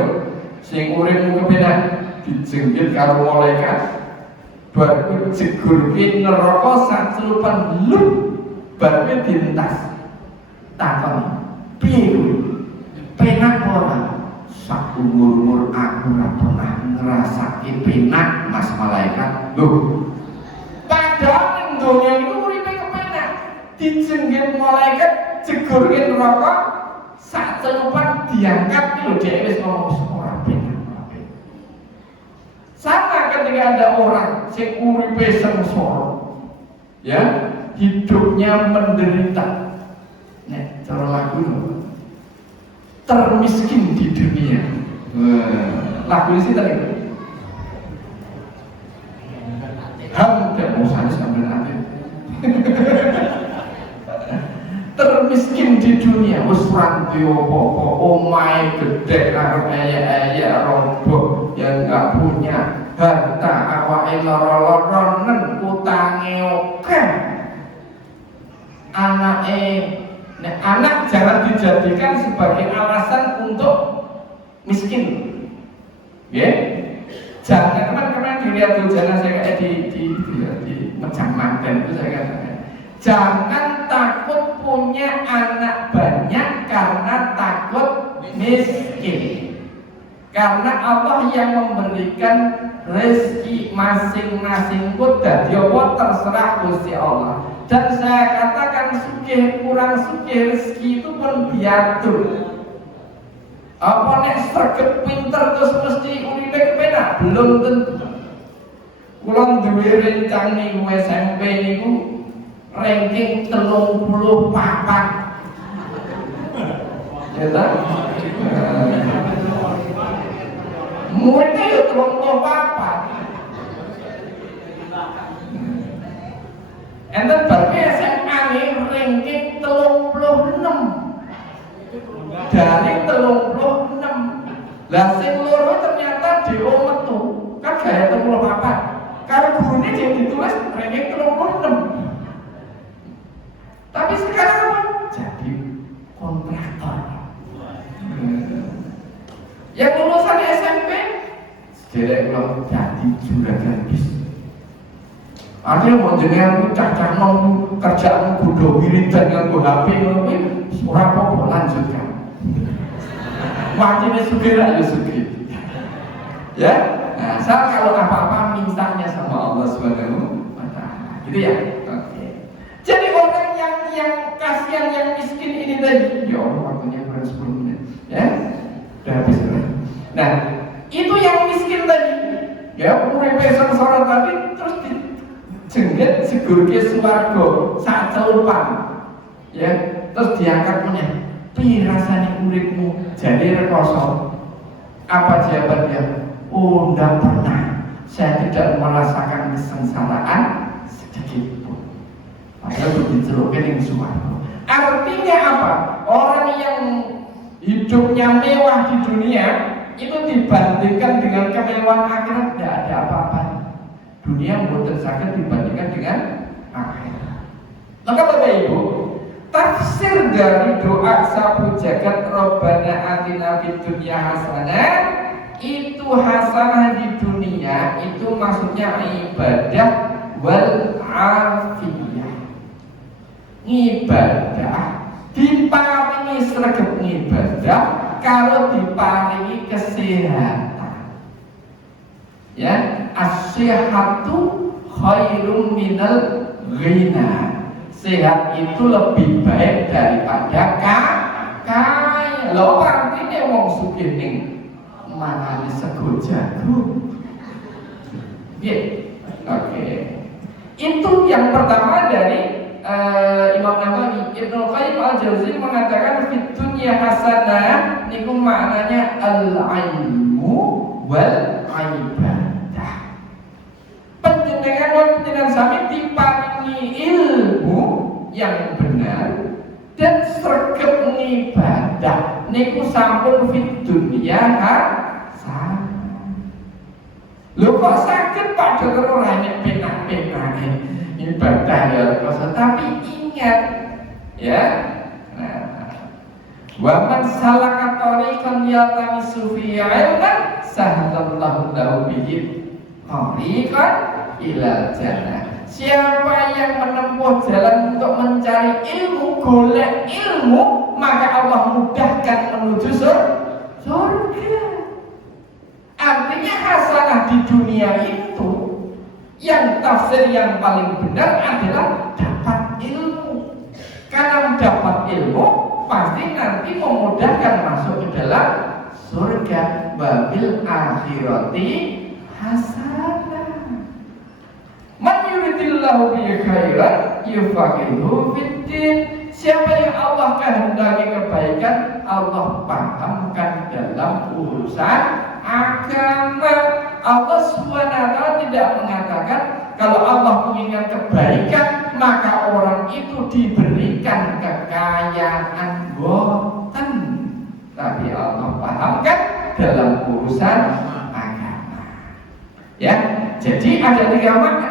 Sing urip kepenak dijenggit karo malaikat. Bar digurke neraka sacelupan lu, bar dilintas. Takon, piye penak ora? Sak umur-umur aku ora pernah ngrasake penak Mas malaikat. Lho. Padahal ning donya niku uripe kepenak. Dijenggit malaikat, jegurke neraka, sak celupan diangkat lho dhek wis ngomong ora penak. Sama ketika ada orang sing uripe sengsara. Ya, hidupnya menderita. Nek cara lagu lho. Termiskin di dunia. Lagu ini sih tadi. Hampir mau saya sambil nanti. Termiskin di dunia. Wes ranti opo-opo, omahe gede karo ayah-ayah roboh yang enggak punya harta, awake loro-loronen, utange akeh. Anak jangan dijadikan sebagai alasan untuk miskin. Ya, jangan kemarin dilihat tuh jangan saya kayak di Mejang Manten itu saya katakan, jangan takut punya anak banyak karena takut miskin. Karena Allah yang memberikan rezeki masing-masing pun dadi apa terserah Gusti Allah. Dan saya katakan sugih kurang sugih rezeki itu pun diatur. Apa nek sregep pinter terus mesti uripe kepenak? Belum tentu. Kula duwe rencang niku SMP niku ranking 34. Ya ta? Muridnya ya 34. Enten berarti SMA ini ranking 36 dari 36. Lah sing loro ternyata DO metu kan gaya 34. Kalau gurunya jadi ditulis ranking 36. Tapi sekarang apa? Jadi kontraktor. Yang lulusan SMP sederek lo jadi juragan bis. Artinya mau jenengan cacah nom kerjaan kudu wiridan nganggo HP ngono kuwi ora apa-apa lanjutkan. Wajibnya sugih ya sugih. Ya. Nah, saya kalau apa-apa mintanya sama Allah Subhanahu wa taala. Gitu ya. Oke. Jadi orang yang kasihan yang miskin ini tadi, ya Allah waktunya kurang 10 menit. Ya. Udah habis. Nah, itu yang miskin Ya uripe sengsara tadi terus dijengget segurke swarga sak celupan. Ya, terus diangkat punya. Piye rasane uripmu? Jare rekoso. Apa jawabannya? Oh, enggak pernah. Saya tidak merasakan kesengsaraan sedikit pun. Padahal dicelupkan yang swarga. Artinya apa? Orang yang hidupnya mewah di dunia itu dibandingkan dengan kemewahan akhirat tidak ada apa-apanya. Dunia mboten saged dibandingkan dengan akhirat. Maka Bapak Ibu, tafsir dari doa sapu jagat Rabbana atina fid dunya hasanah, itu hasanah di dunia itu maksudnya ibadah wal afiyah. Ibadah diparingi sregep ibadah kalau diparingi kesehatan. Ya, as-sihhatu khairum minal ghina. Sehat itu lebih baik daripada kaya. Lho artinya wong sugih ning mangan sego jagung. Oke. Itu yang pertama dari Imam Nawawi. Ibnu Qayyim al-Jauziyah mengatakan fid dunya hasanah niku maknanya al-ilmu wal ibadah. Panjenengan sami diparingi ilmu yang benar dan sregep ibadah niku sampun fid dunya hasanah. Lho kok sakit pada ora nek penak-penake ibadah ya rasa, tapi ingat ya. Wa man salaka tariqan yaltamisu fihi ilman sahalallahu lahu bihi tariqan ilal jannah. Siapa yang menempuh jalan untuk mencari ilmu, golek ilmu, maka Allah mudahkan menuju surga. Artinya hasanah di dunia itu yang tafsir yang paling benar adalah dapat ilmu. Karena mendapat ilmu pasti nanti memudahkan masuk ke dalam surga. Wabil akhirati hasanah. Man yuridillahu bihi khairan yufaqihuhu fiddin. Siapa yang Allah kehendaki kebaikan, Allah pahamkan dalam urusan agama. Allah SWT tidak mengatakan kalau Allah menginginkan kebaikan maka orang itu diberikan kekayaan, boten. Tapi Allah pahamkan dalam urusan agama. Ya, jadi ada 3 makna.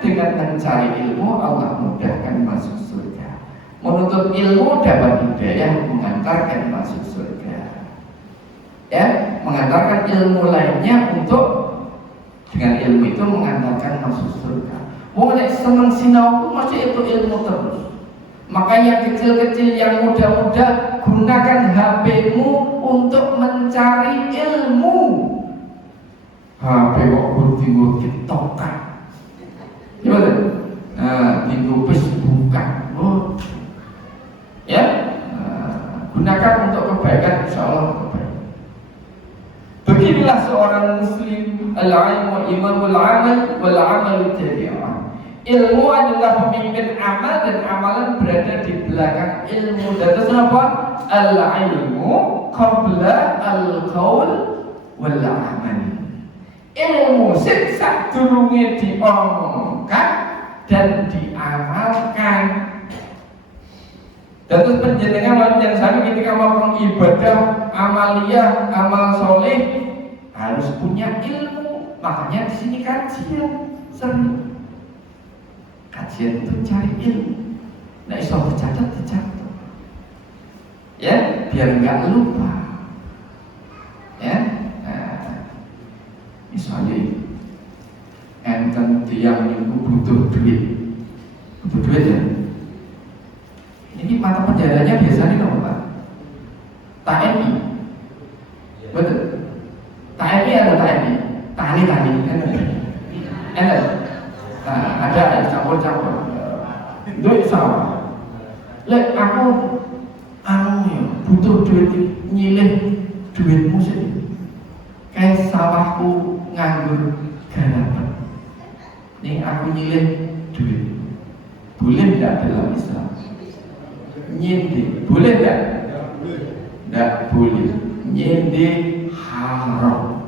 Dengan mencari ilmu Allah mudahkan masuk surga. Menuntut ilmu dapat hidayah mengantarkan masuk surga. Ya, mengantarkan ilmu lainnya untuk dengan ilmu itu mengantarkan masuk surga. Mulai senang sinau masih itu ilmu terus. Makanya kecil-kecil yang muda-muda gunakan HP-mu untuk mencari ilmu. HP kok gunting TikTok-an. Gimana? Nah, tinggu Facebookan. Oh. Ya, gunakan untuk kebaikan, insyaallah kebaikan. Beginilah seorang muslim, al-ilmu imamul amal wal amalu tabi'ah. Ilmu adalah pemimpin amal dan amalan berada di belakang ilmu. Dan terus apa? Al-ilmu qabla al-qaul wal amal. Ilmu sak durunge diomongkan dan diamalkan. Dan terus penjenengan yang sami ketika melakukan ibadah, amaliyah, amal soleh harus punya ilmu. Makanya di sini kajian sering. Kajian itu cari ilmu. Nah, iso dicatat. Ya, biar nggak lupa. Ya, misalnya enten tiang itu butuh duit ya. Ini mata penjaranya biasanya apa Pak? TNI, betul? TNI atau TNI? Tani enak. Nah, ada campur-campur. Duit sawah. Lek aku butuh duit nyilih duitmu sih. Kayak sawahku nganggur garapan. Nih aku nyilih duit, boleh nggak dalam Islam? Nyindir, boleh nggak? Nggak boleh. Nyindir haram.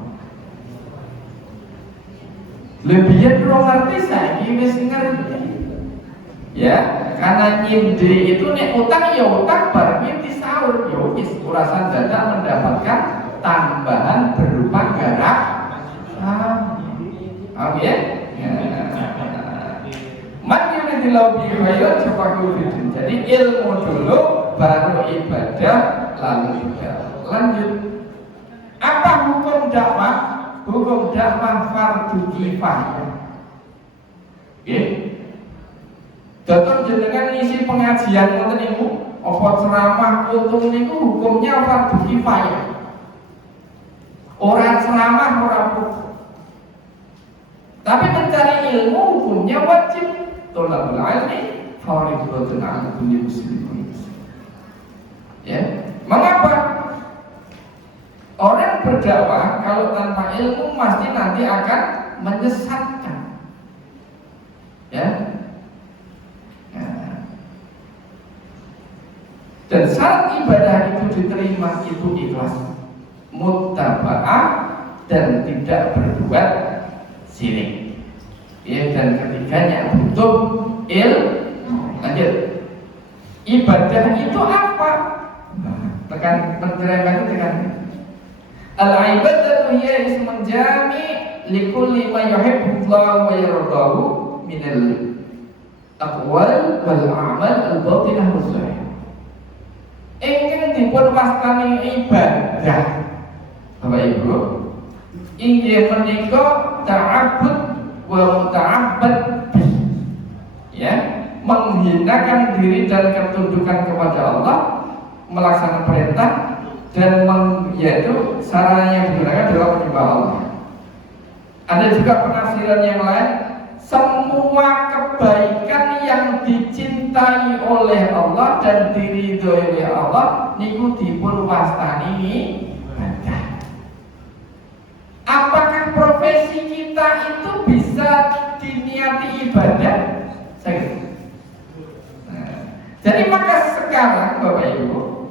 Lebihan lo ngerti saya wis ngerti. Ya, karena nyindir itu nek utang ya utang barangnya disaur ya wis urasan dada mendapatkan tambahan berupa garap. Oke? Man yuridillahu bihi khairan yufaqihu fiddin. Jadi ilmu dulu baru ibadah lalu ibadah. Lanjut. Apa hukum dakwah? Hukum dakwah fardu kifayah. Oke? Contoh jenengan ngisi pengajian ngoten niku, apa ceramah untung niku hukumnya fardu kifayah. Orang ceramah ora pupuk. Tapi mencari ilmu hukumnya wajib. Tolakul ilmi fardhatun 'ala kulli muslimin. Ya, mengapa? Orang berdakwah kalau tanpa ilmu pasti nanti akan menyesatkan. Ya. Nah. Dan syarat ibadah itu diterima itu ikhlas, muttaba'ah dan tidak berbuat syirik. Ya, dan ketiganya butuh ilmu. Lanjut. Ibadah itu apa? Tekan penjelasan tekan. Al-ibadatu hiya ismun jami' likulli ma yuhibbullahu wa yardahu minal aqwal wal a'mal al-batinah wa zahir. Ingkang dipun wastani ibadah. Bapak Ibu, inggih menika ta'abbud wa muta'abbad bih. Ya, menghinakan diri dan ketundukan kepada Allah, melaksanakan perintah dan yaitu sarana yang digunakan adalah menyembah Allah. Ada juga penafsiran yang lain, semua kebaikan yang dicintai oleh Allah dan diridhoi oleh Allah niku dipun wastani ibadah. Apakah profesi kita itu bisa diniati ibadah? Jadi maka sekarang Bapak Ibu,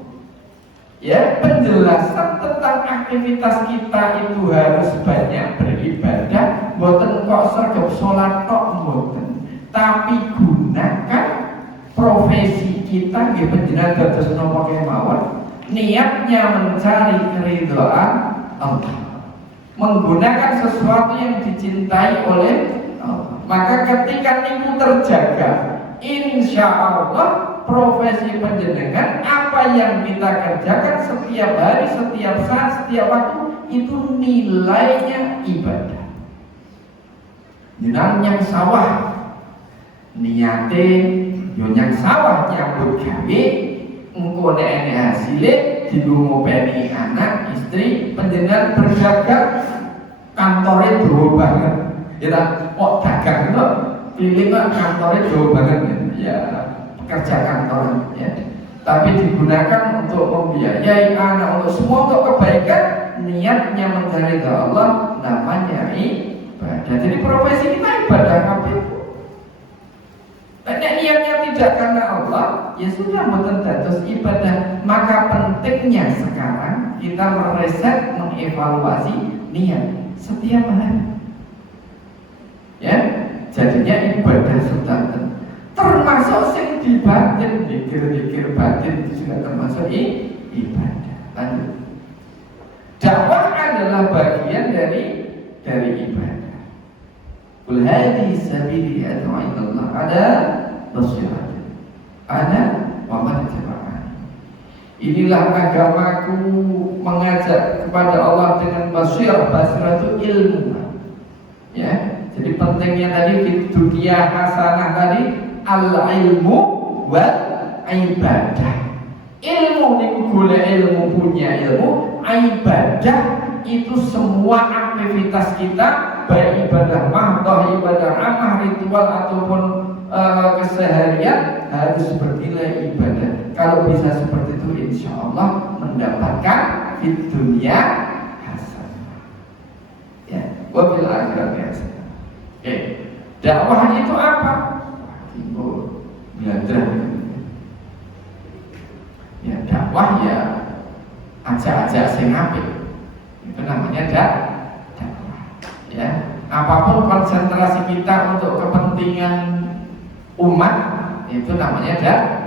ya, penjelasan tentang aktivitas kita itu harus banyak beribadah, mboten kok sergap sholat tok mboten, tapi gunakan profesi kita nggih panjenengan dados napa kemawon, niatnya mencari keridhaan Allah, menggunakan sesuatu yang dicintai oleh Allah. Maka ketika niku terjaga, insya Allah profesi panjenengan, apa yang kita kerjakan setiap hari, setiap saat, setiap waktu itu nilainya ibadah. Nyang sawah, niate yo nyang sawah nyambut gawe, engko nek hasilé dienggo ngopeni anak, istri, panjenengan berdagang kantore dawa banget. Ya kok dagang kok keliling kantore dawa banget ya. Kerja kantor, ya. Tapi digunakan untuk membiayai anak, untuk semua untuk kebaikan, niatnya mencari Allah, namanya ibadah. Jadi profesi kita ibadah kabeh. Nek niatnya tidak karena Allah, ya sudah mboten dados ibadah. Maka pentingnya sekarang kita mereset, mengevaluasi niat setiap hari. Ya, jadinya ibadah sudah termasuk sing di batin, pikir-pikir batin itu juga termasuk ibadah. Lanjut. Dakwah adalah bagian dari ibadah. Qul hadhihi sabili ad'u ila Allah ada basirah. Ana wa man ittaba'ani. Inilah agamaku, mengajak kepada Allah dengan basirah. Basirah itu ilmu. Ya, jadi pentingnya tadi di dunia hasanah tadi al-ilmu wal ibadah. Ilmu niku golek ilmu, punya ilmu, ibadah itu semua aktivitas kita, baik ibadah mahdoh, ibadah amal, ritual ataupun keseharian harus bernilai ibadah. Kalau bisa seperti itu, insya Allah mendapatkan di dunia hasanah. Ya, wabil akhirat. Dakwah itu apa? Itu belajar. Ya dakwah ya ajak-ajak sing apik. Itu namanya dakwah. Ya, apapun konsentrasi kita untuk kepentingan umat itu namanya dakwah.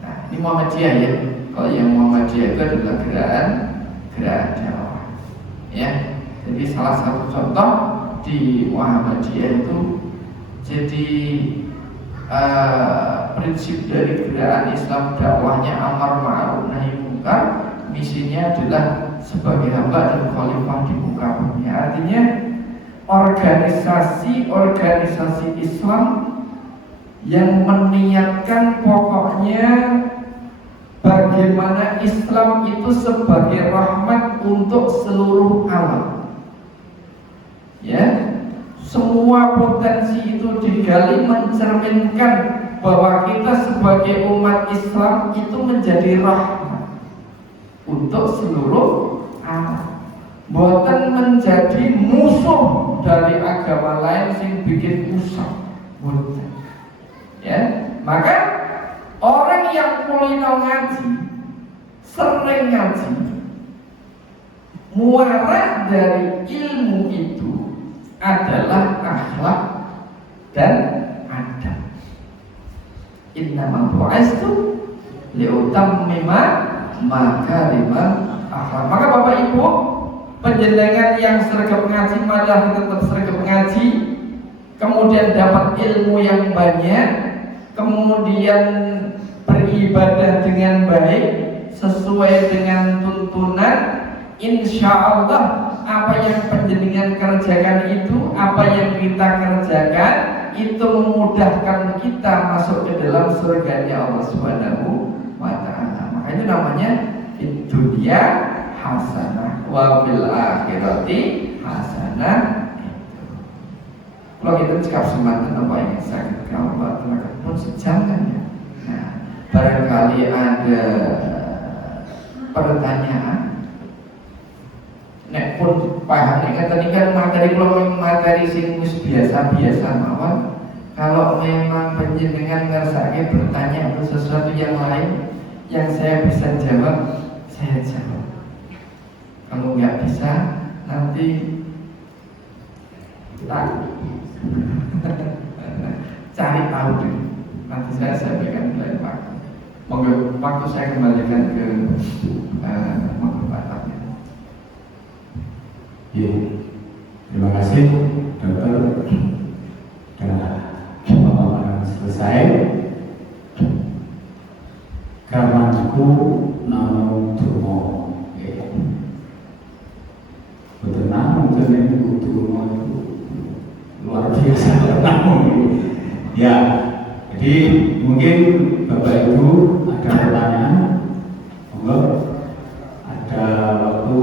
Nah, ini Muhammadiyah ya. Kalau yang Muhammadiyah itu adalah gerakan dakwah. Ya. Jadi salah satu contoh di Muhammadiyah itu jadi prinsip dari gerakan Islam dakwahnya amar ma'ruf nahi munkar, misinya adalah sebagai hamba dan khalifah di muka bumi. Artinya organisasi Islam yang meniatkan pokoknya bagaimana Islam itu sebagai rahmat untuk seluruh alam. Ya, semua potensi itu digali mencerminkan bahwa kita sebagai umat Islam itu menjadi rahmat untuk seluruh alam. Bukan menjadi musuh dari agama lain yang bikin rusak. Ya, maka orang yang kulino ngaji, sering ngaji, muara dari ilmu itu adalah akhlak dan adab. Innama bu'istu liutammima makarimal akhlak. Maka Bapak Ibu, penjenengan yang sergap ngaji malah tetap sergap ngaji, kemudian dapat ilmu yang banyak, kemudian beribadah dengan baik sesuai dengan tuntunan, insya Allah apa yang penjenengan kerjakan itu, apa yang kita kerjakan itu memudahkan kita masuk ke dalam surganya Allah Subhanahu wa ta'ala. Maka itu namanya fid dunya hasanah wa fil akhirati hasanah. Kalau kita cakap semangat apa yang sakit kalau baterakan pun sejangan ya. Nah, barangkali ada pertanyaan. Nek pun paham nek tadi kan materi kalau materi sing wis biasa-biasa mawon. Kalau memang penjenengan ngersake bertanya atau sesuatu yang lain yang saya bisa jawab, saya jawab. Kalau nggak bisa nanti cari tahu deh. Nanti saya sampaikan lain waktu. Monggo waktu saya kembalikan ke menghormatnya. Ya, terima kasih dokter. Dan pemaparan selesai. Karmanku namo durmo. Betul namo jadi durmo itu luar biasa namun. Ya, jadi mungkin Bapak Ibu ada pertanyaan, monggo. Ada waktu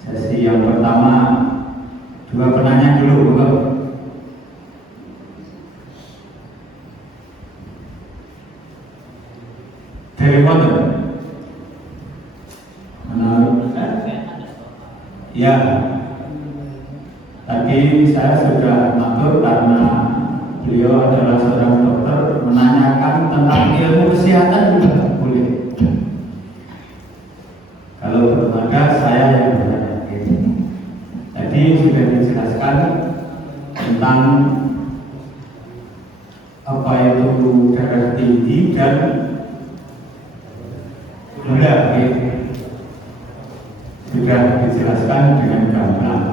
sesi yang pertama 2 penanya dulu, monggo. Telepon. Ya. Tadi saya sudah matur karena beliau adalah seorang dokter, menanyakan tentang ilmu kesehatan juga boleh. Kalau belum ada, saya yang bertanya. Tadi sudah dijelaskan tentang apa itu darah tinggi dan gula. Sudah dijelaskan dengan gamblang.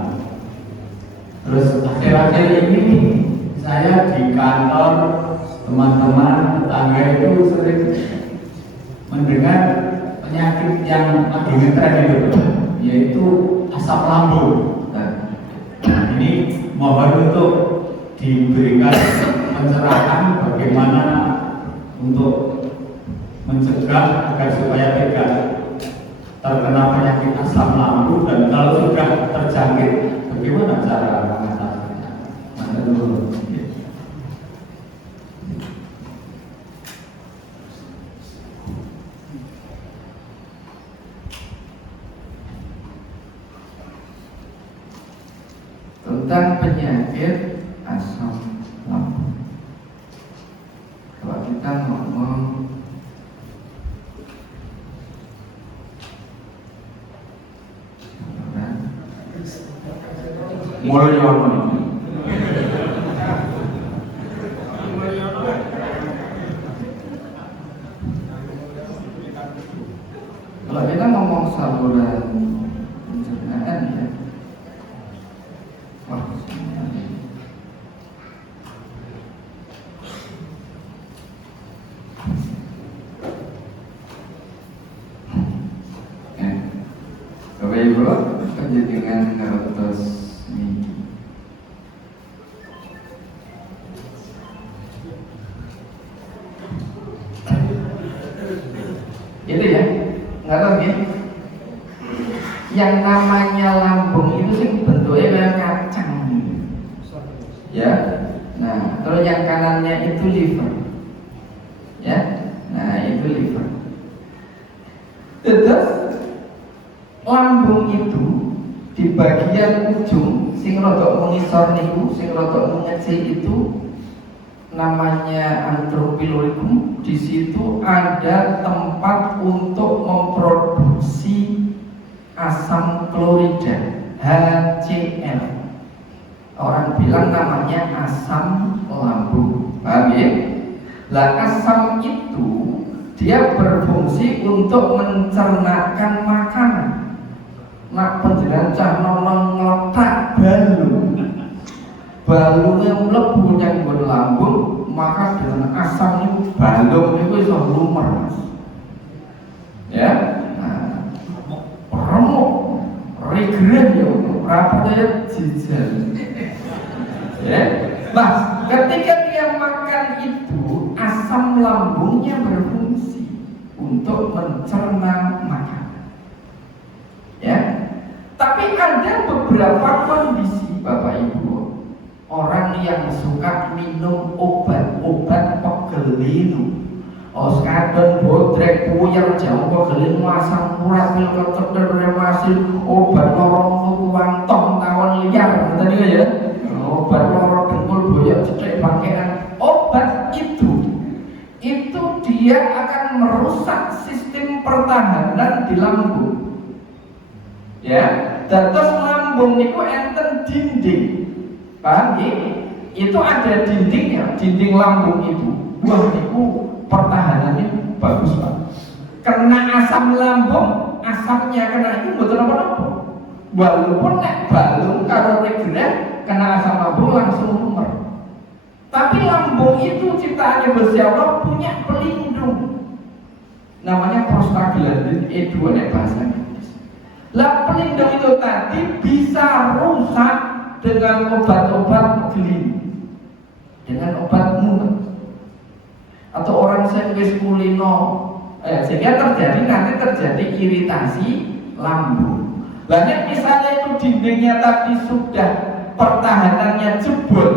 Terus akhir-akhir ini saya di kantor teman-teman tetangga itu sering mendengar penyakit yang lagi ngetren itu, yaitu asam lambung. Nah, ini mohon untuk diberikan pencerahan bagaimana untuk mencegah agar supaya tidak terkena penyakit asam lambung, dan kalau sudah terjangkit bagaimana cara mengatasinya. Maka dulu. Tentu penyakit asam lambung. Kalau kita ngomong Mulyono ini, kalau kita ngomong saluran pencernaan ya, wah, Bapak Ibu, panjenengan ngertos niki. Itu ya, nggak tahu ya. Yang namanya lambung itu sih bentuknya kayak kacang, ya. Nah, kalau yang kanannya itu liver, ya. Nah, itu liver. Terus lambung itu di bagian ujung sing rada mengisor niku, sing rada mengecil itu namanya antropiloricum. Di situ ada tempat untuk memproduksi asam klorida HCl. Orang bilang namanya asam lambung. Paham ya? Lah asam itu dia berfungsi untuk mencernakkan makanan. Nak panjenengan cah nolong ngletak balungnya mlebu nang nggon lambung, maka dengan asam itu balung itu iso lumer, Mas. Ya. Nah, remuk, regret ya, rapatnya jijal. Ya. Mas, ketika dia makan itu, asam lambungnya berfungsi untuk mencerna makanan. Ya. Tapi ada beberapa kondisi Bapak Ibu, orang yang suka minum obat-obat pegelinu, oskadon, bodrek, puyeng, jamu pegelinu, asam urat, pil keteter, remasil, obat lorong tuang tong tawon liar, tadi ya, obat lorong dengkul boyok cetek pakaian. Obat itu dia akan merusak sistem pertahanan di lambung. Ya, dados lambung niku enten dinding. Paham ya? Itu ada dindingnya, dinding lambung itu. Wah, itu pertahanannya bagus banget. Kena asam lambung, asamnya kena itu betul apa-apa. Walaupun nek balung kalau regret kena asam lambung langsung lumer. Tapi lambung itu ciptaannya Gusti Allah punya pelindung. Namanya prostaglandin E2 nek bahasanya. Lah pelindung itu tadi bisa rusak dengan obat-obat gelini, dengan obat mumet, atau orang yang wis kulino, sehingga nanti terjadi iritasi lambung. Lah nek misalnya itu dindingnya tadi sudah pertahanannya jebol,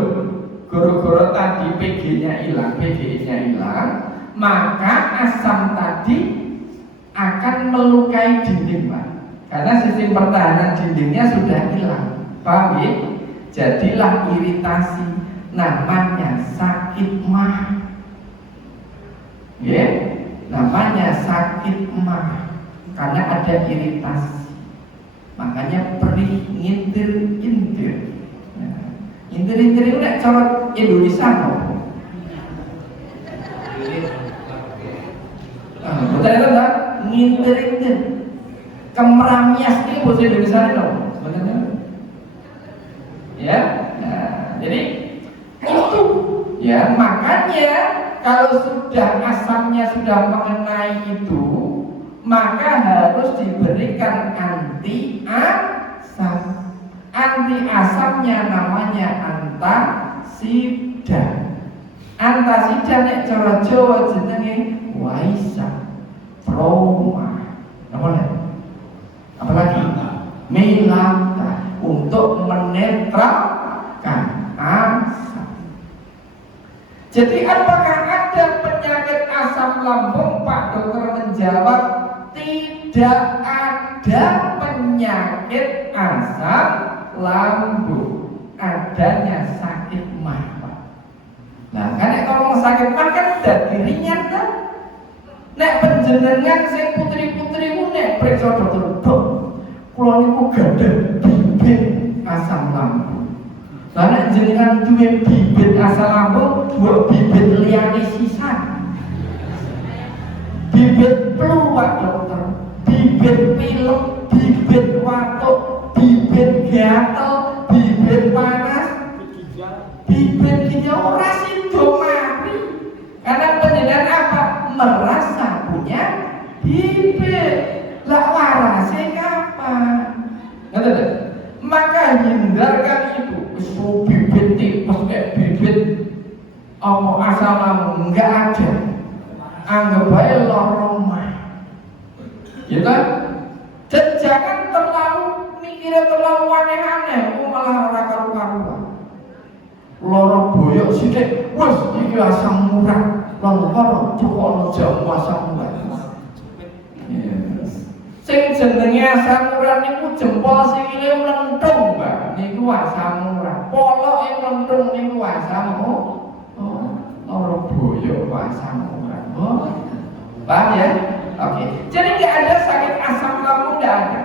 goro-goro tadi PG-nya hilang, PGE-nya hilang, maka asam tadi akan melukai dinding, Pak. Karena sistem pertahanan dindingnya sudah hilang. Paham ya? Jadilah iritasi, namanya sakit mah. Ya, namanya sakit mah karena ada iritasi. Makanya perih ngintir-intir. Intir-intir itu nek cara Indonesia kok. Betul itu kan? Ngintir-intir. Kemeramias ini bahasa Indonesia itu, sebenarnya. Ya, nah, jadi itu, ya makanya kalau sudah asamnya sudah mengenai itu, maka harus diberikan anti asam. Anti asamnya namanya antasida. Antasida nek cara Jawa jenenge waisa, proma. Apalagi melata untuk menetralkan asam. Jadi apakah ada penyakit asam lambung? Pak dokter menjawab tidak ada penyakit asam lambung. Adanya ringan kan? Nek panjenengan sing putri-putri ku nek priksa dokter, Dok, kula niku gadah bibit asam lambung. Lah nek jenengan duwe bibit asam lambung, mbok bibit liyane sisan. Bibit flu Pak Dokter, bibit pilek, bibit watuk, bibit gatel, bibit panas, bibit ginjal ora sido mati. Karena panjenengan apa? Merasa punya bibit. Lah warase kapan? Ngerti? Maka hindarkan itu. So bibit tipes kayak bibit asam lambung enggak ada. Anggap aja lorong. Ya kan? Dan jangan terlalu mikirnya terlalu aneh-aneh, malah ora karu-karuan. Loro boyok sithik, wis iki asam urat. Loro cukono jamu asam urat. Sing jenenge asam urat niku jempol sikile mlenthung, Mbak. Niku asam urat. Poloke mlenthung niku asam loro boyok asam urat. Paham ya? Oke. Jadi nggak ada sakit asam lambung, nggak ada.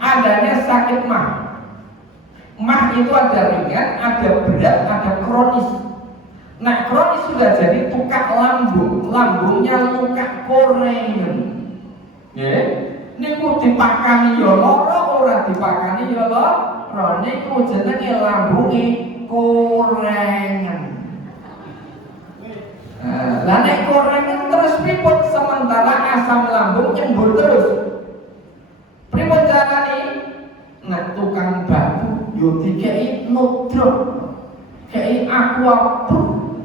Adanya sakit mah. Mah itu ada ringan, ada berat, ada kronis. Nah, kronis sudah jadi tukak lambung, lambungnya luka korengen. Ya, niku dipakani ya lara, ora dipakani ya lara. Niku jenenge lambunge korengen. Lah nek korengen terus pripun sementara asam lambung nyembur terus. Pripun carane? Nah, tukang batu yo dikei nodro, kei aquaproof,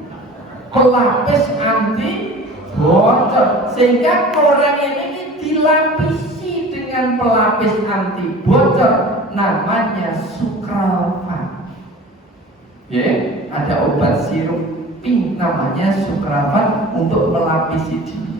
pelapis anti bocor, sehingga korengen ini dilapisi dengan pelapis anti bocor, namanya sukralfan. Ya, ada obat sirup pink namanya sukralfan untuk melapisi diri.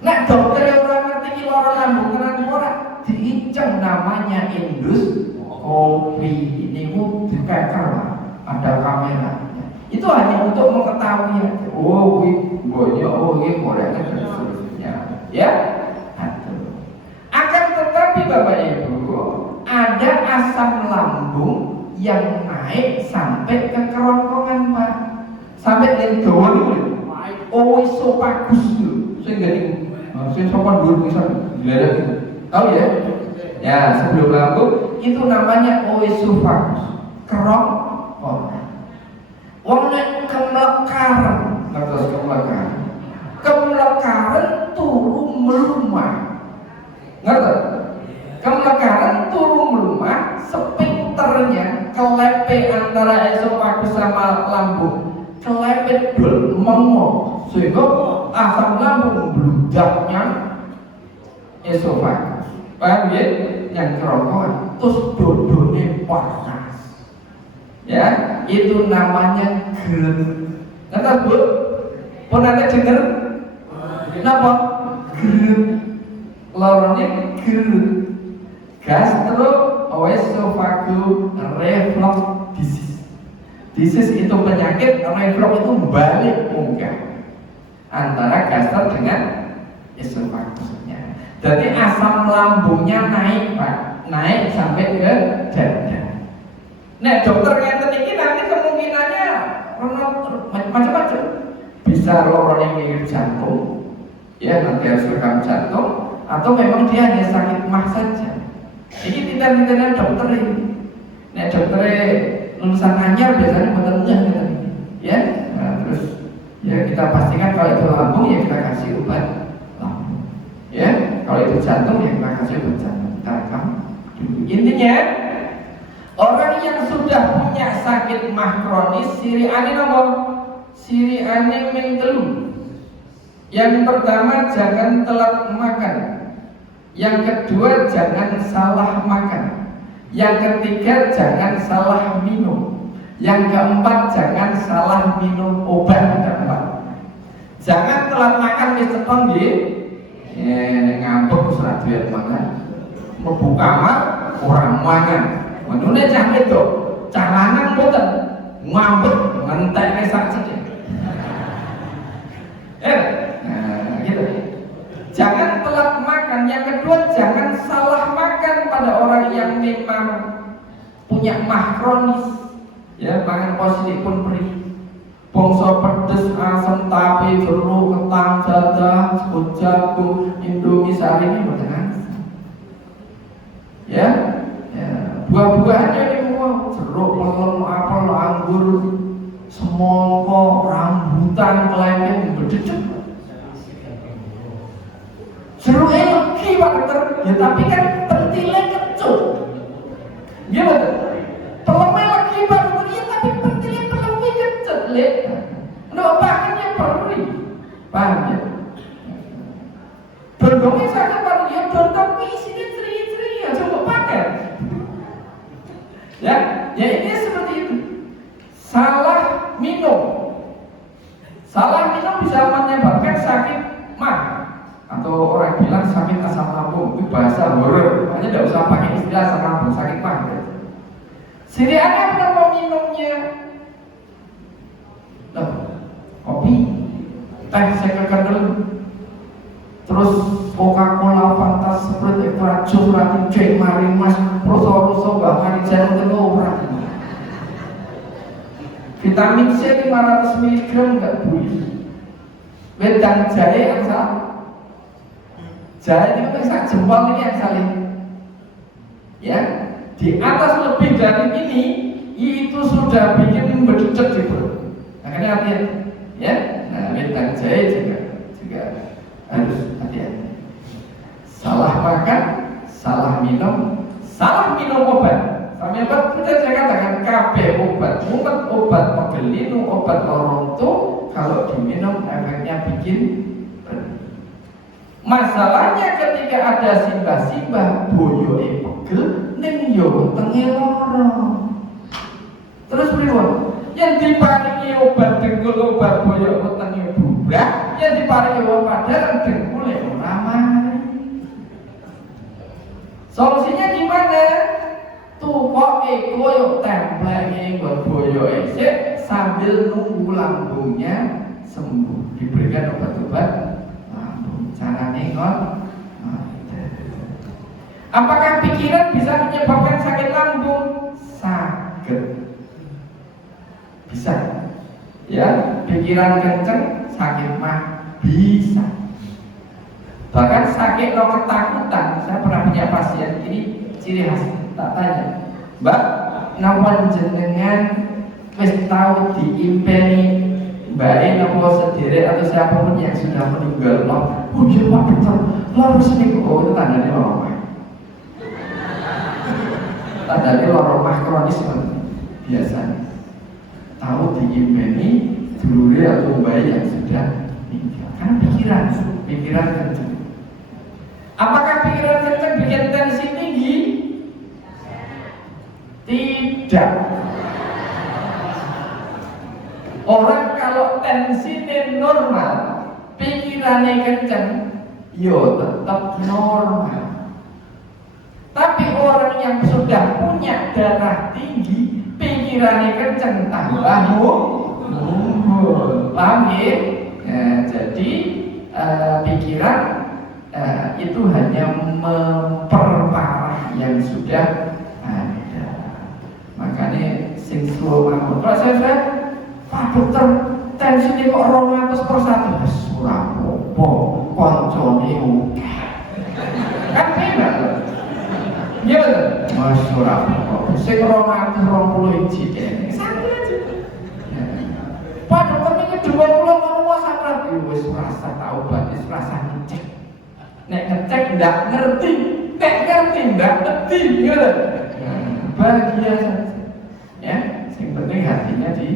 Nah, dokter orang ngerti ki lara lambung tenan ora diinceng namanya endoskopi. Ini dipeker ada kamera. Itu hanya untuk mengetahui oh ini koreknya dan seterusnya. Ya. Akan tetapi Bapak Ibu, ada asam lambung yang naik sampai ke kerongkongan, Pak. Sampai dari dawa dulu. Oh, esophagus itu. Saya enggak ini. Saya sopan dulu bisa dilarang gitu. Tahu ya? Ya, sebelum lambung itu namanya oesophagus, kerongkongan. Wong nek kemlekaran, ngertos kemlekaran. Kemlekaran turu melumah. Ngerti? Kemlekaran turu melumah, sphinkternya kelepe antara esophagus sama lambung. Kelepet dul mengo sehingga asam lambung bludaknya esophagus. Paham ya? Yang kerongkongan terus dodone panas. Ya, itu namanya GERD. Ngerti Bu? Pun ada denger? Kenapa? GERD. Lorone GERD. Gastroesophageal reflux disease. Disease itu penyakit, reflux itu balik muka antara gastro dengan esofagusnya. Jadi asam lambungnya naik, Pak, naik sampai ke dada. Nah, dokter ngeten iki nanti kemungkinannya macam-macam. Bisa lorone minggir jantung, ya nanti harus rekam jantung, atau memang dia hanya sakit mah saja. Ini tindakan dokter ini. Nah, dokter lulusan anyar biasanya betul-betul kita ini, ya. Nah, terus ya kita pastikan kalau itu lambung ya kita kasih obat lambung, ya. Kalau itu jantung ya kita kasih obat jantung. Kita rekam dulu. Intinya orang yang sudah punya sakit mah kronis, ciri ane nomor ciri ane mentelu. Yang pertama jangan telat makan. Yang kedua jangan salah makan. Yang ketiga jangan salah minum. Yang keempat jangan salah minum obat. Jangan telat makan wis cepet nggih. Ngambek wis ora duwe makan. Mlebu kamar ora mangan. Menune cah wedok, cah lanang mboten ngambek ngentek sak cicik. punya mah kronis, ya pangan positif pun perih. Bangsa pedes, asam, tape, jeruk, ketang, jadah, sebut jagung, indomie, sari ini makanan. Ya, buah-buahannya ini semua jeruk, melon, apel, anggur, semangka, rambutan, kelengkeng, berdecek. Jeruknya legi Pak Dokter, ya tapi kan pentilnya kecut. Gimana? Pelemnya legi Pak Dokter, ya tapi pentilnya pelemnya kecut. Nggak pakannya perih. Paham ya? Dondongnya sangat Pak Dokter, ya dondong isinya ceria-ceria, coba pakai. Ya ini seperti itu. Salah minum bisa menyebabkan sakit mah. Atau orang bilang sakit asam lambung, itu bahasa horor. Makanya tidak usah pakai istilah asam lambung, sakit mah. Siriannya apa minumnya? Kopi, teh sekekendel, terus Coca-Cola, Fanta, Sprite, Extra Jus, Ratin, Jack, Marimas, Roso, bahkan jangan terlalu. Vitamin C 500 mg nggak boleh. Wedang jahe yang salah. Jahe itu kan sak jempol ini yang saling, ya di atas lebih dari ini itu sudah bikin berdecek di perut. Makanya hati-hati, ya. Nah, wedang jahe juga harus hati-hati. Salah makan, salah minum obat. Sampai obat kita saya katakan kabeh obat, obat pegelinu, obat loronto kalau diminum efeknya bikin. Masalahnya ketika ada simbah-simbah boyoke pegel ning yo wetenge lara. Terus pripun? Yang diparingi obat dengkul, obat boyok wetenge bubrah, yang diparingi obat padahal dengkule ora mari. Solusinya gimana? Tukoke koyo templeke nggon boyoke sik sambil nunggu lambungnya sembuh, diberikan obat-obat. Caranya ngon. Apakah pikiran bisa menyebabkan sakit lambung? Sakit. Bisa. Ya, pikiran kenceng sakit mah bisa. Bahkan sakit lo ketakutan. Saya pernah punya pasien ini ciri khas. Tak tanya, Mbak, nawan jenengan wis tahu diimpeni Mbak nopo sendiri atau siapapun yang sudah meninggal. Oh iya Pak Dokter, loro sini kok itu tandanya loro mah. Tandanya loro mah kronis biasa. Tahu diimpeni dulure atau bayi yang sudah meninggal. Karena pikiran kenceng. Apakah pikiran kenceng bikin tensi tinggi? Tidak. Orang kalau tensinya normal, pikirannya kenceng, yo tetap normal. Tapi orang yang sudah punya darah tinggi, pikirannya kenceng, tambah mundur. Paham ya? Jadi pikiran itu hanya memperparah yang sudah ada. Makanya sing suwe mawon. Kalau saya Pak Dokter, tensi ini kok 200%? Wes ora apa-apa, koncone oke. Kan hebat lho. Iya betul. Wes ora apa-apa. Sing 220 kene. Santai aja. Pak Dokter ini 20 ngono sakrat wis rasa tau batis rasa ngecek. Nek ngecek ndak ngerti, nek ngerti ndak ngerti, gitu. Bahagia saja. Ya, yang penting hatinya di.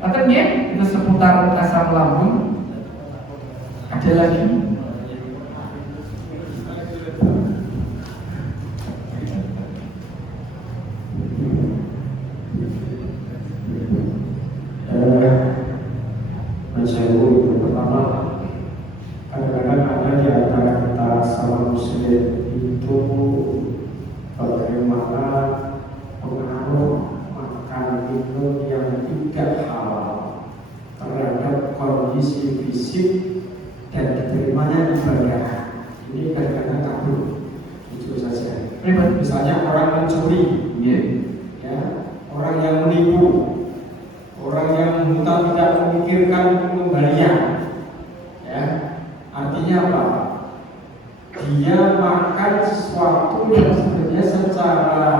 Atau dia itu seputar asam lambung. Ada lagi. Pertama, kadang-kadang ada di antara kita sama muslim itu bagaimana pengaruh makan minum yang tidak halal terhadap kondisi fisik dan diterimanya ibadah. Ini kadang-kadang kabur, itu saja. Misalnya orang pencuri, ya, orang yang menipu, orang yang tidak memikirkan pengembalian, ya, artinya apa? Dia makan sesuatu yang sebenarnya secara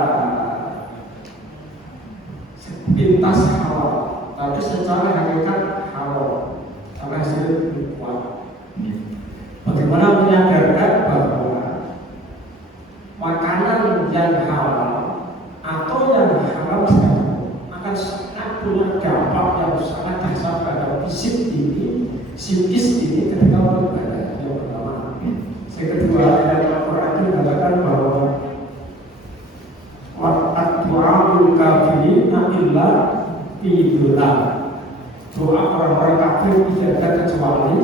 sepintas halal, tapi secara hakikat haram, karena hasil kuat. Bagaimana menyadarkan bahwa makanan yang halal atau yang haram akan sangat punya dampak yang sangat dahsyat pada fisik ini, psikis ini ketika beribadah. Yang pertama. Yang kedua, ayat Al-Quran mengatakan bahwa wa'at-du'a'ul kafirin illa fi-dhulal. Doa orang-orang kafir tidak ada kecuali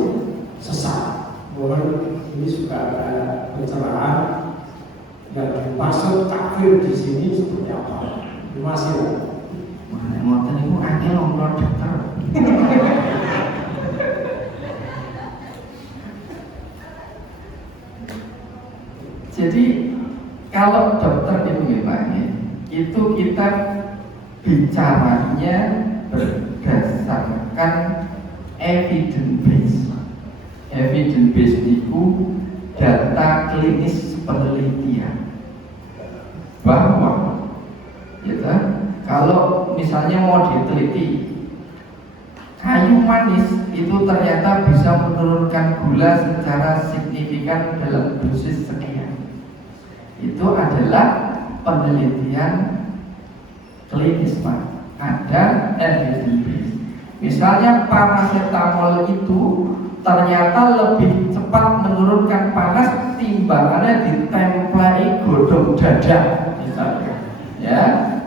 sesat. Mohon ini juga ada pencerahan yang maksud kafir di sini seperti apa? Masih ngoten niku akeh nomor dokter. Jadi kalau dokter itu kita bicaranya berdasarkan evidence base. Evidence base itu data klinis penelitian bahwa gitu, kalau misalnya mau diteliti kayu manis itu ternyata bisa menurunkan gula secara signifikan dalam dosis sekian. Itu adalah penelitian klinis, Pak. Ada evidence base. Misalnya paracetamol itu ternyata lebih cepat menurunkan panas timbangannya ditemplei godong dada, misalnya. Ya,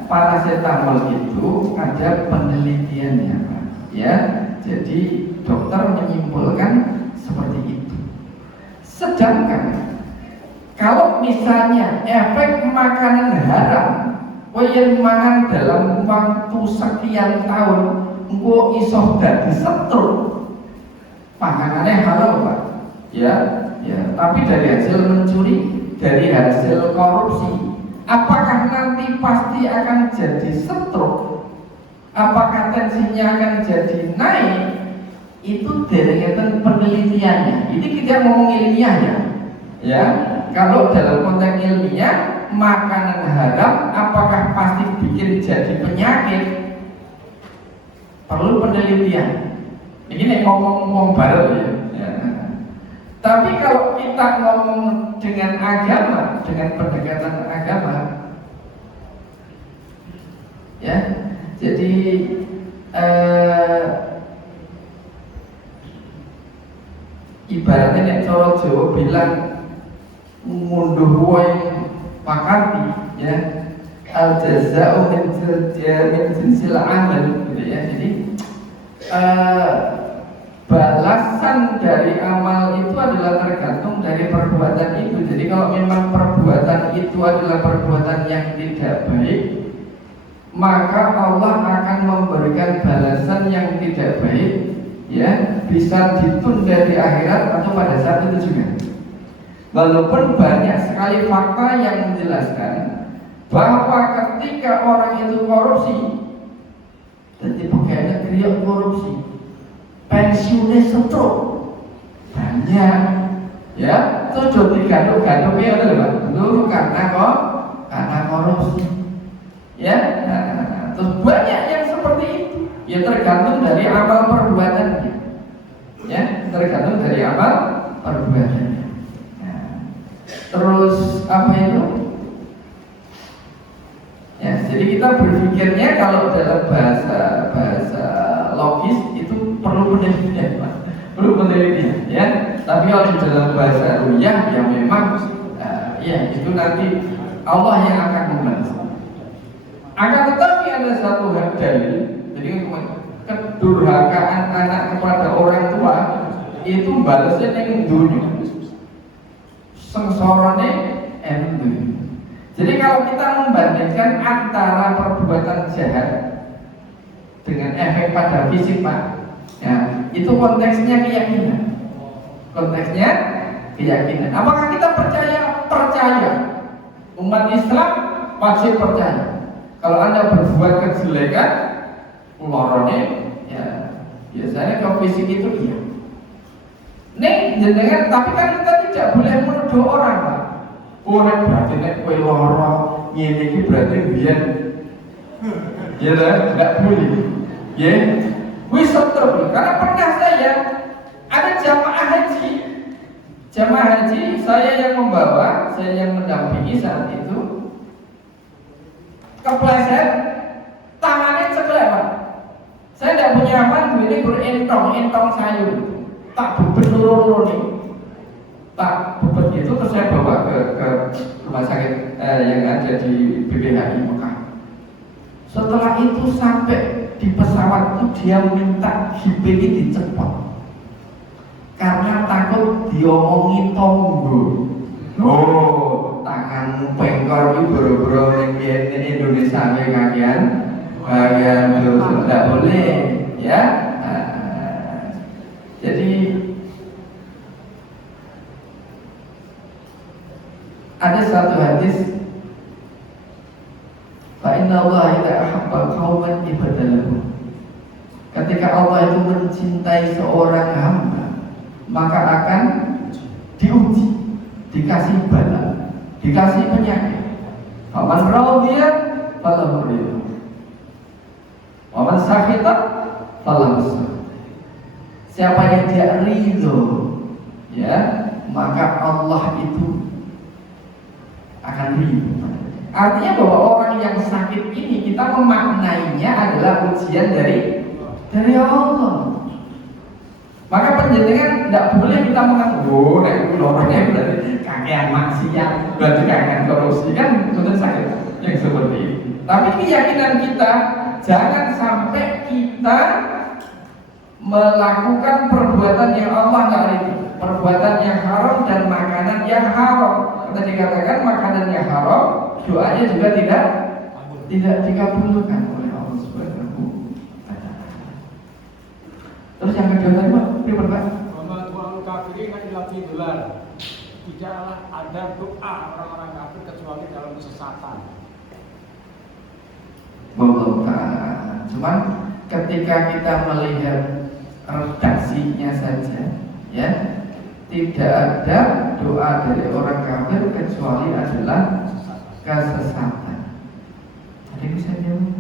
paracetamol itu ada penelitiannya, Pak. Ya, jadi dokter menyimpulkan seperti itu. Sedangkan kalau misalnya efek makanan haram, yang mangan dalam waktu sekian tahun, engko iso dadi setruk, makanannya halal, Pak. Ya, tapi dari hasil mencuri, dari hasil korupsi, apakah nanti pasti akan jadi setruk? Apakah tensinya akan jadi naik? Itu dari penelitiannya. Ini kita ngomong ilmiah ya. Kalau dalam konteks ilmiah, makanan haram apakah pasti bikin jadi penyakit? Perlu penelitian. Ini ngomong bareng ya. Tapi kalau kita ngomong dengan agama, dengan pendekatan agama, ya, jadi ibaratnya nek cara Jawa bilang munduh wae pakati, ya, al jazaa'u min jinsil amal, gitu ya. Jadi balasan dari amal itu adalah tergantung dari perbuatan itu. Jadi kalau memang perbuatan itu adalah perbuatan yang tidak baik, maka Allah akan memberikan balasan yang tidak baik, ya, bisa ditunda di akhirat atau pada saat itu juga. Walaupun banyak sekali fakta yang menjelaskan bahwa ketika orang itu korupsi, jadi pegawai negeri yang korupsi, pensiunnya setruk banyak, ya, terus jadi gaduk-gaduknya itu loh, dulu karena korupsi, ya. Terus banyak yang seperti itu, ya, tergantung dari amal perbuatannya, ya, tergantung dari amal perbuatannya. Terus apa itu? Ya, jadi kita berpikirnya kalau dalam bahasa logis itu perlu penelitian, Pak. Perlu penelitian, ya. Tapi kalau dalam bahasa ru'yah, ya memang ya itu nanti Allah yang akan membantu. Akan tetapi ada satu hal dalil. Jadi kedurhakaan anak kepada orang tua itu balasnya yang dunia. Sengsorone endu. Jadi kalau kita membandingkan antara perbuatan jahat dengan efek pada fisik, Pak, ya, itu konteksnya keyakinan. Konteksnya keyakinan. Apakah kita percaya umat Islam wajib percaya. Kalau Anda berbuat kejelekan, lorone, ya biasanya kalau fisik itu iya. Nih, jenengan, tapi kan kita tidak boleh menuduh orang, Pak. Oh, nek berarti nek kowe loro, ngene iki berarti biyen. Ya lah, enggak boleh. Ya, wis terus. Karena pernah saya ada jamaah haji. Jamaah haji saya yang membawa, saya yang mendampingi saat itu. Kepleset, tangannya ceklek, Pak. Saya tidak punya apa, ini berentong sayur. Tak bubet loro nih. Tak bubet itu terus saya bawa ke rumah sakit yang ada di BPHI Mekah. Setelah itu sampai di pesawat itu dia minta hiping dicepot karena takut diomongi tonggo. Oh, tanganmu pengkor itu boro-boro ning Indonesia kagian terus tidak boleh ya. Jadi ada satu hadis, fa inna Allah idza ahabba qauman ibadalahu. Ketika Allah itu mencintai seorang hamba, maka akan diuji, dikasih bala, dikasih penyakit. Faman radiya falahu ridha, waman sakhita falahu sakhat. Siapa yang dia ridho, ya, maka Allah itu akan ridho. Artinya bahwa orang yang sakit ini kita memaknainya adalah ujian dari Allah. Maka penjenengan tidak boleh kita mengatakan, oh, nek orangnya berarti kakean maksiat, berarti kakean korupsi, kan betul sakit yang seperti ini. Tapi keyakinan kita jangan sampai kita melakukan perbuatan yang Allah nggak ridho, perbuatan yang haram dan makanan yang haram. Kita dikatakan makanan yang haram, doanya juga tidak dikabulkan oleh Allah Subhanahu wa Ta'ala. Terus yang kedua tadi Pak, Pak. Orang kafir kan dilatih dolar. Tidaklah ada doa orang-orang kafir kecuali dalam kesesatan. Wallah. Cuman ketika kita melihat redaksinya saja, ya, tidak ada doa dari orang kafir kecuali adalah kesesatan. Ada yang bisa jawab?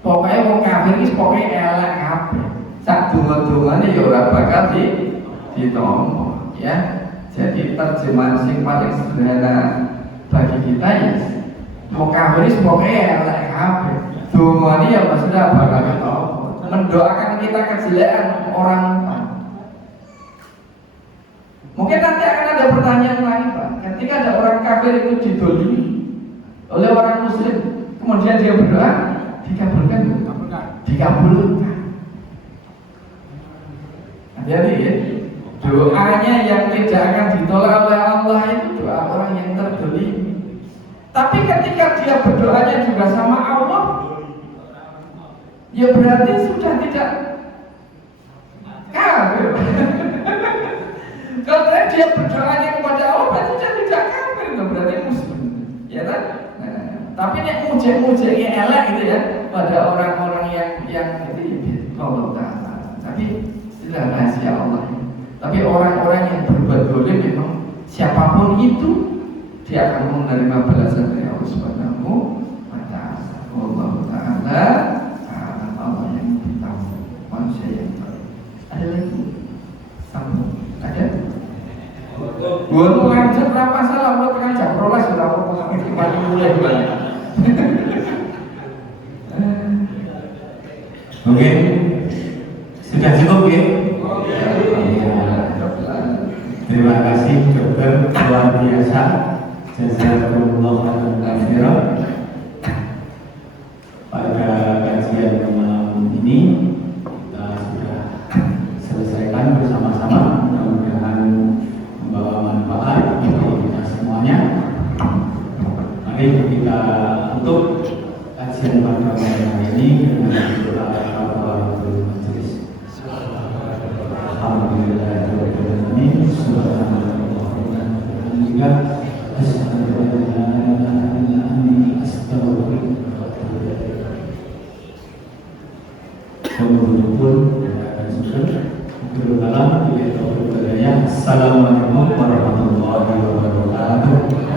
Pokoknya orang kafir ini pokoknya elak kafir. Sak dunga-dungane ya ora bakal ditompo, ya. Jadi terjemahan sing paling sederhana bagi kita ya, mau kafir ini pokoknya elak kafir. Dunga ini ya maksudnya bakal ditompo. Mendoakan kita kejelekan orang lain. Mungkin nanti akan ada pertanyaan lain, Pak. Ketika ada orang kafir itu didolimi oleh orang muslim, kemudian dia berdoa, dikabulkan? Dikabulkan. Jadi ya, doanya yang tidak akan ditolak oleh Allah itu doa orang yang terdolimi. Tapi ketika dia berdoanya juga sama Allah, ya berarti sudah tidak kafir. Kalau dia berdoanya kepada Allah berarti sudah tidak kafir, berarti muslim, ya kan? Nah, tapi nek muji-muji elek gitu ya pada orang-orang yang itu Allah Ta'ala. Tapi tidak rahasia Allah. Tapi orang-orang yang berbuat dolim memang siapapun itu dia akan menerima balasan dari Allah Subhanahu wa Ta'ala. Allah Ta'ala Allah yang tahu, manusia yang tahu. Ada lagi? Sambung. Ada? Gua tuh ngajar berapa salah, gua tekan jam rolas sudah aku paling mulai banyak. Oke, sudah cukup ya? Terima kasih dokter, luar biasa. Jazakumullah khairan. Pada kajian malam ini kita sudah selesaikan bersama-sama. Mudah-mudahan membawa manfaat bagi kita semuanya. Mari kita tutup kajian pada malam hari ini dengan doa kafaratul majelis. Alhamdulillahirabbil alamin. Subhanallah wa bihamdihi. pun akan susun. Assalamualaikum warahmatullahi wabarakatuh.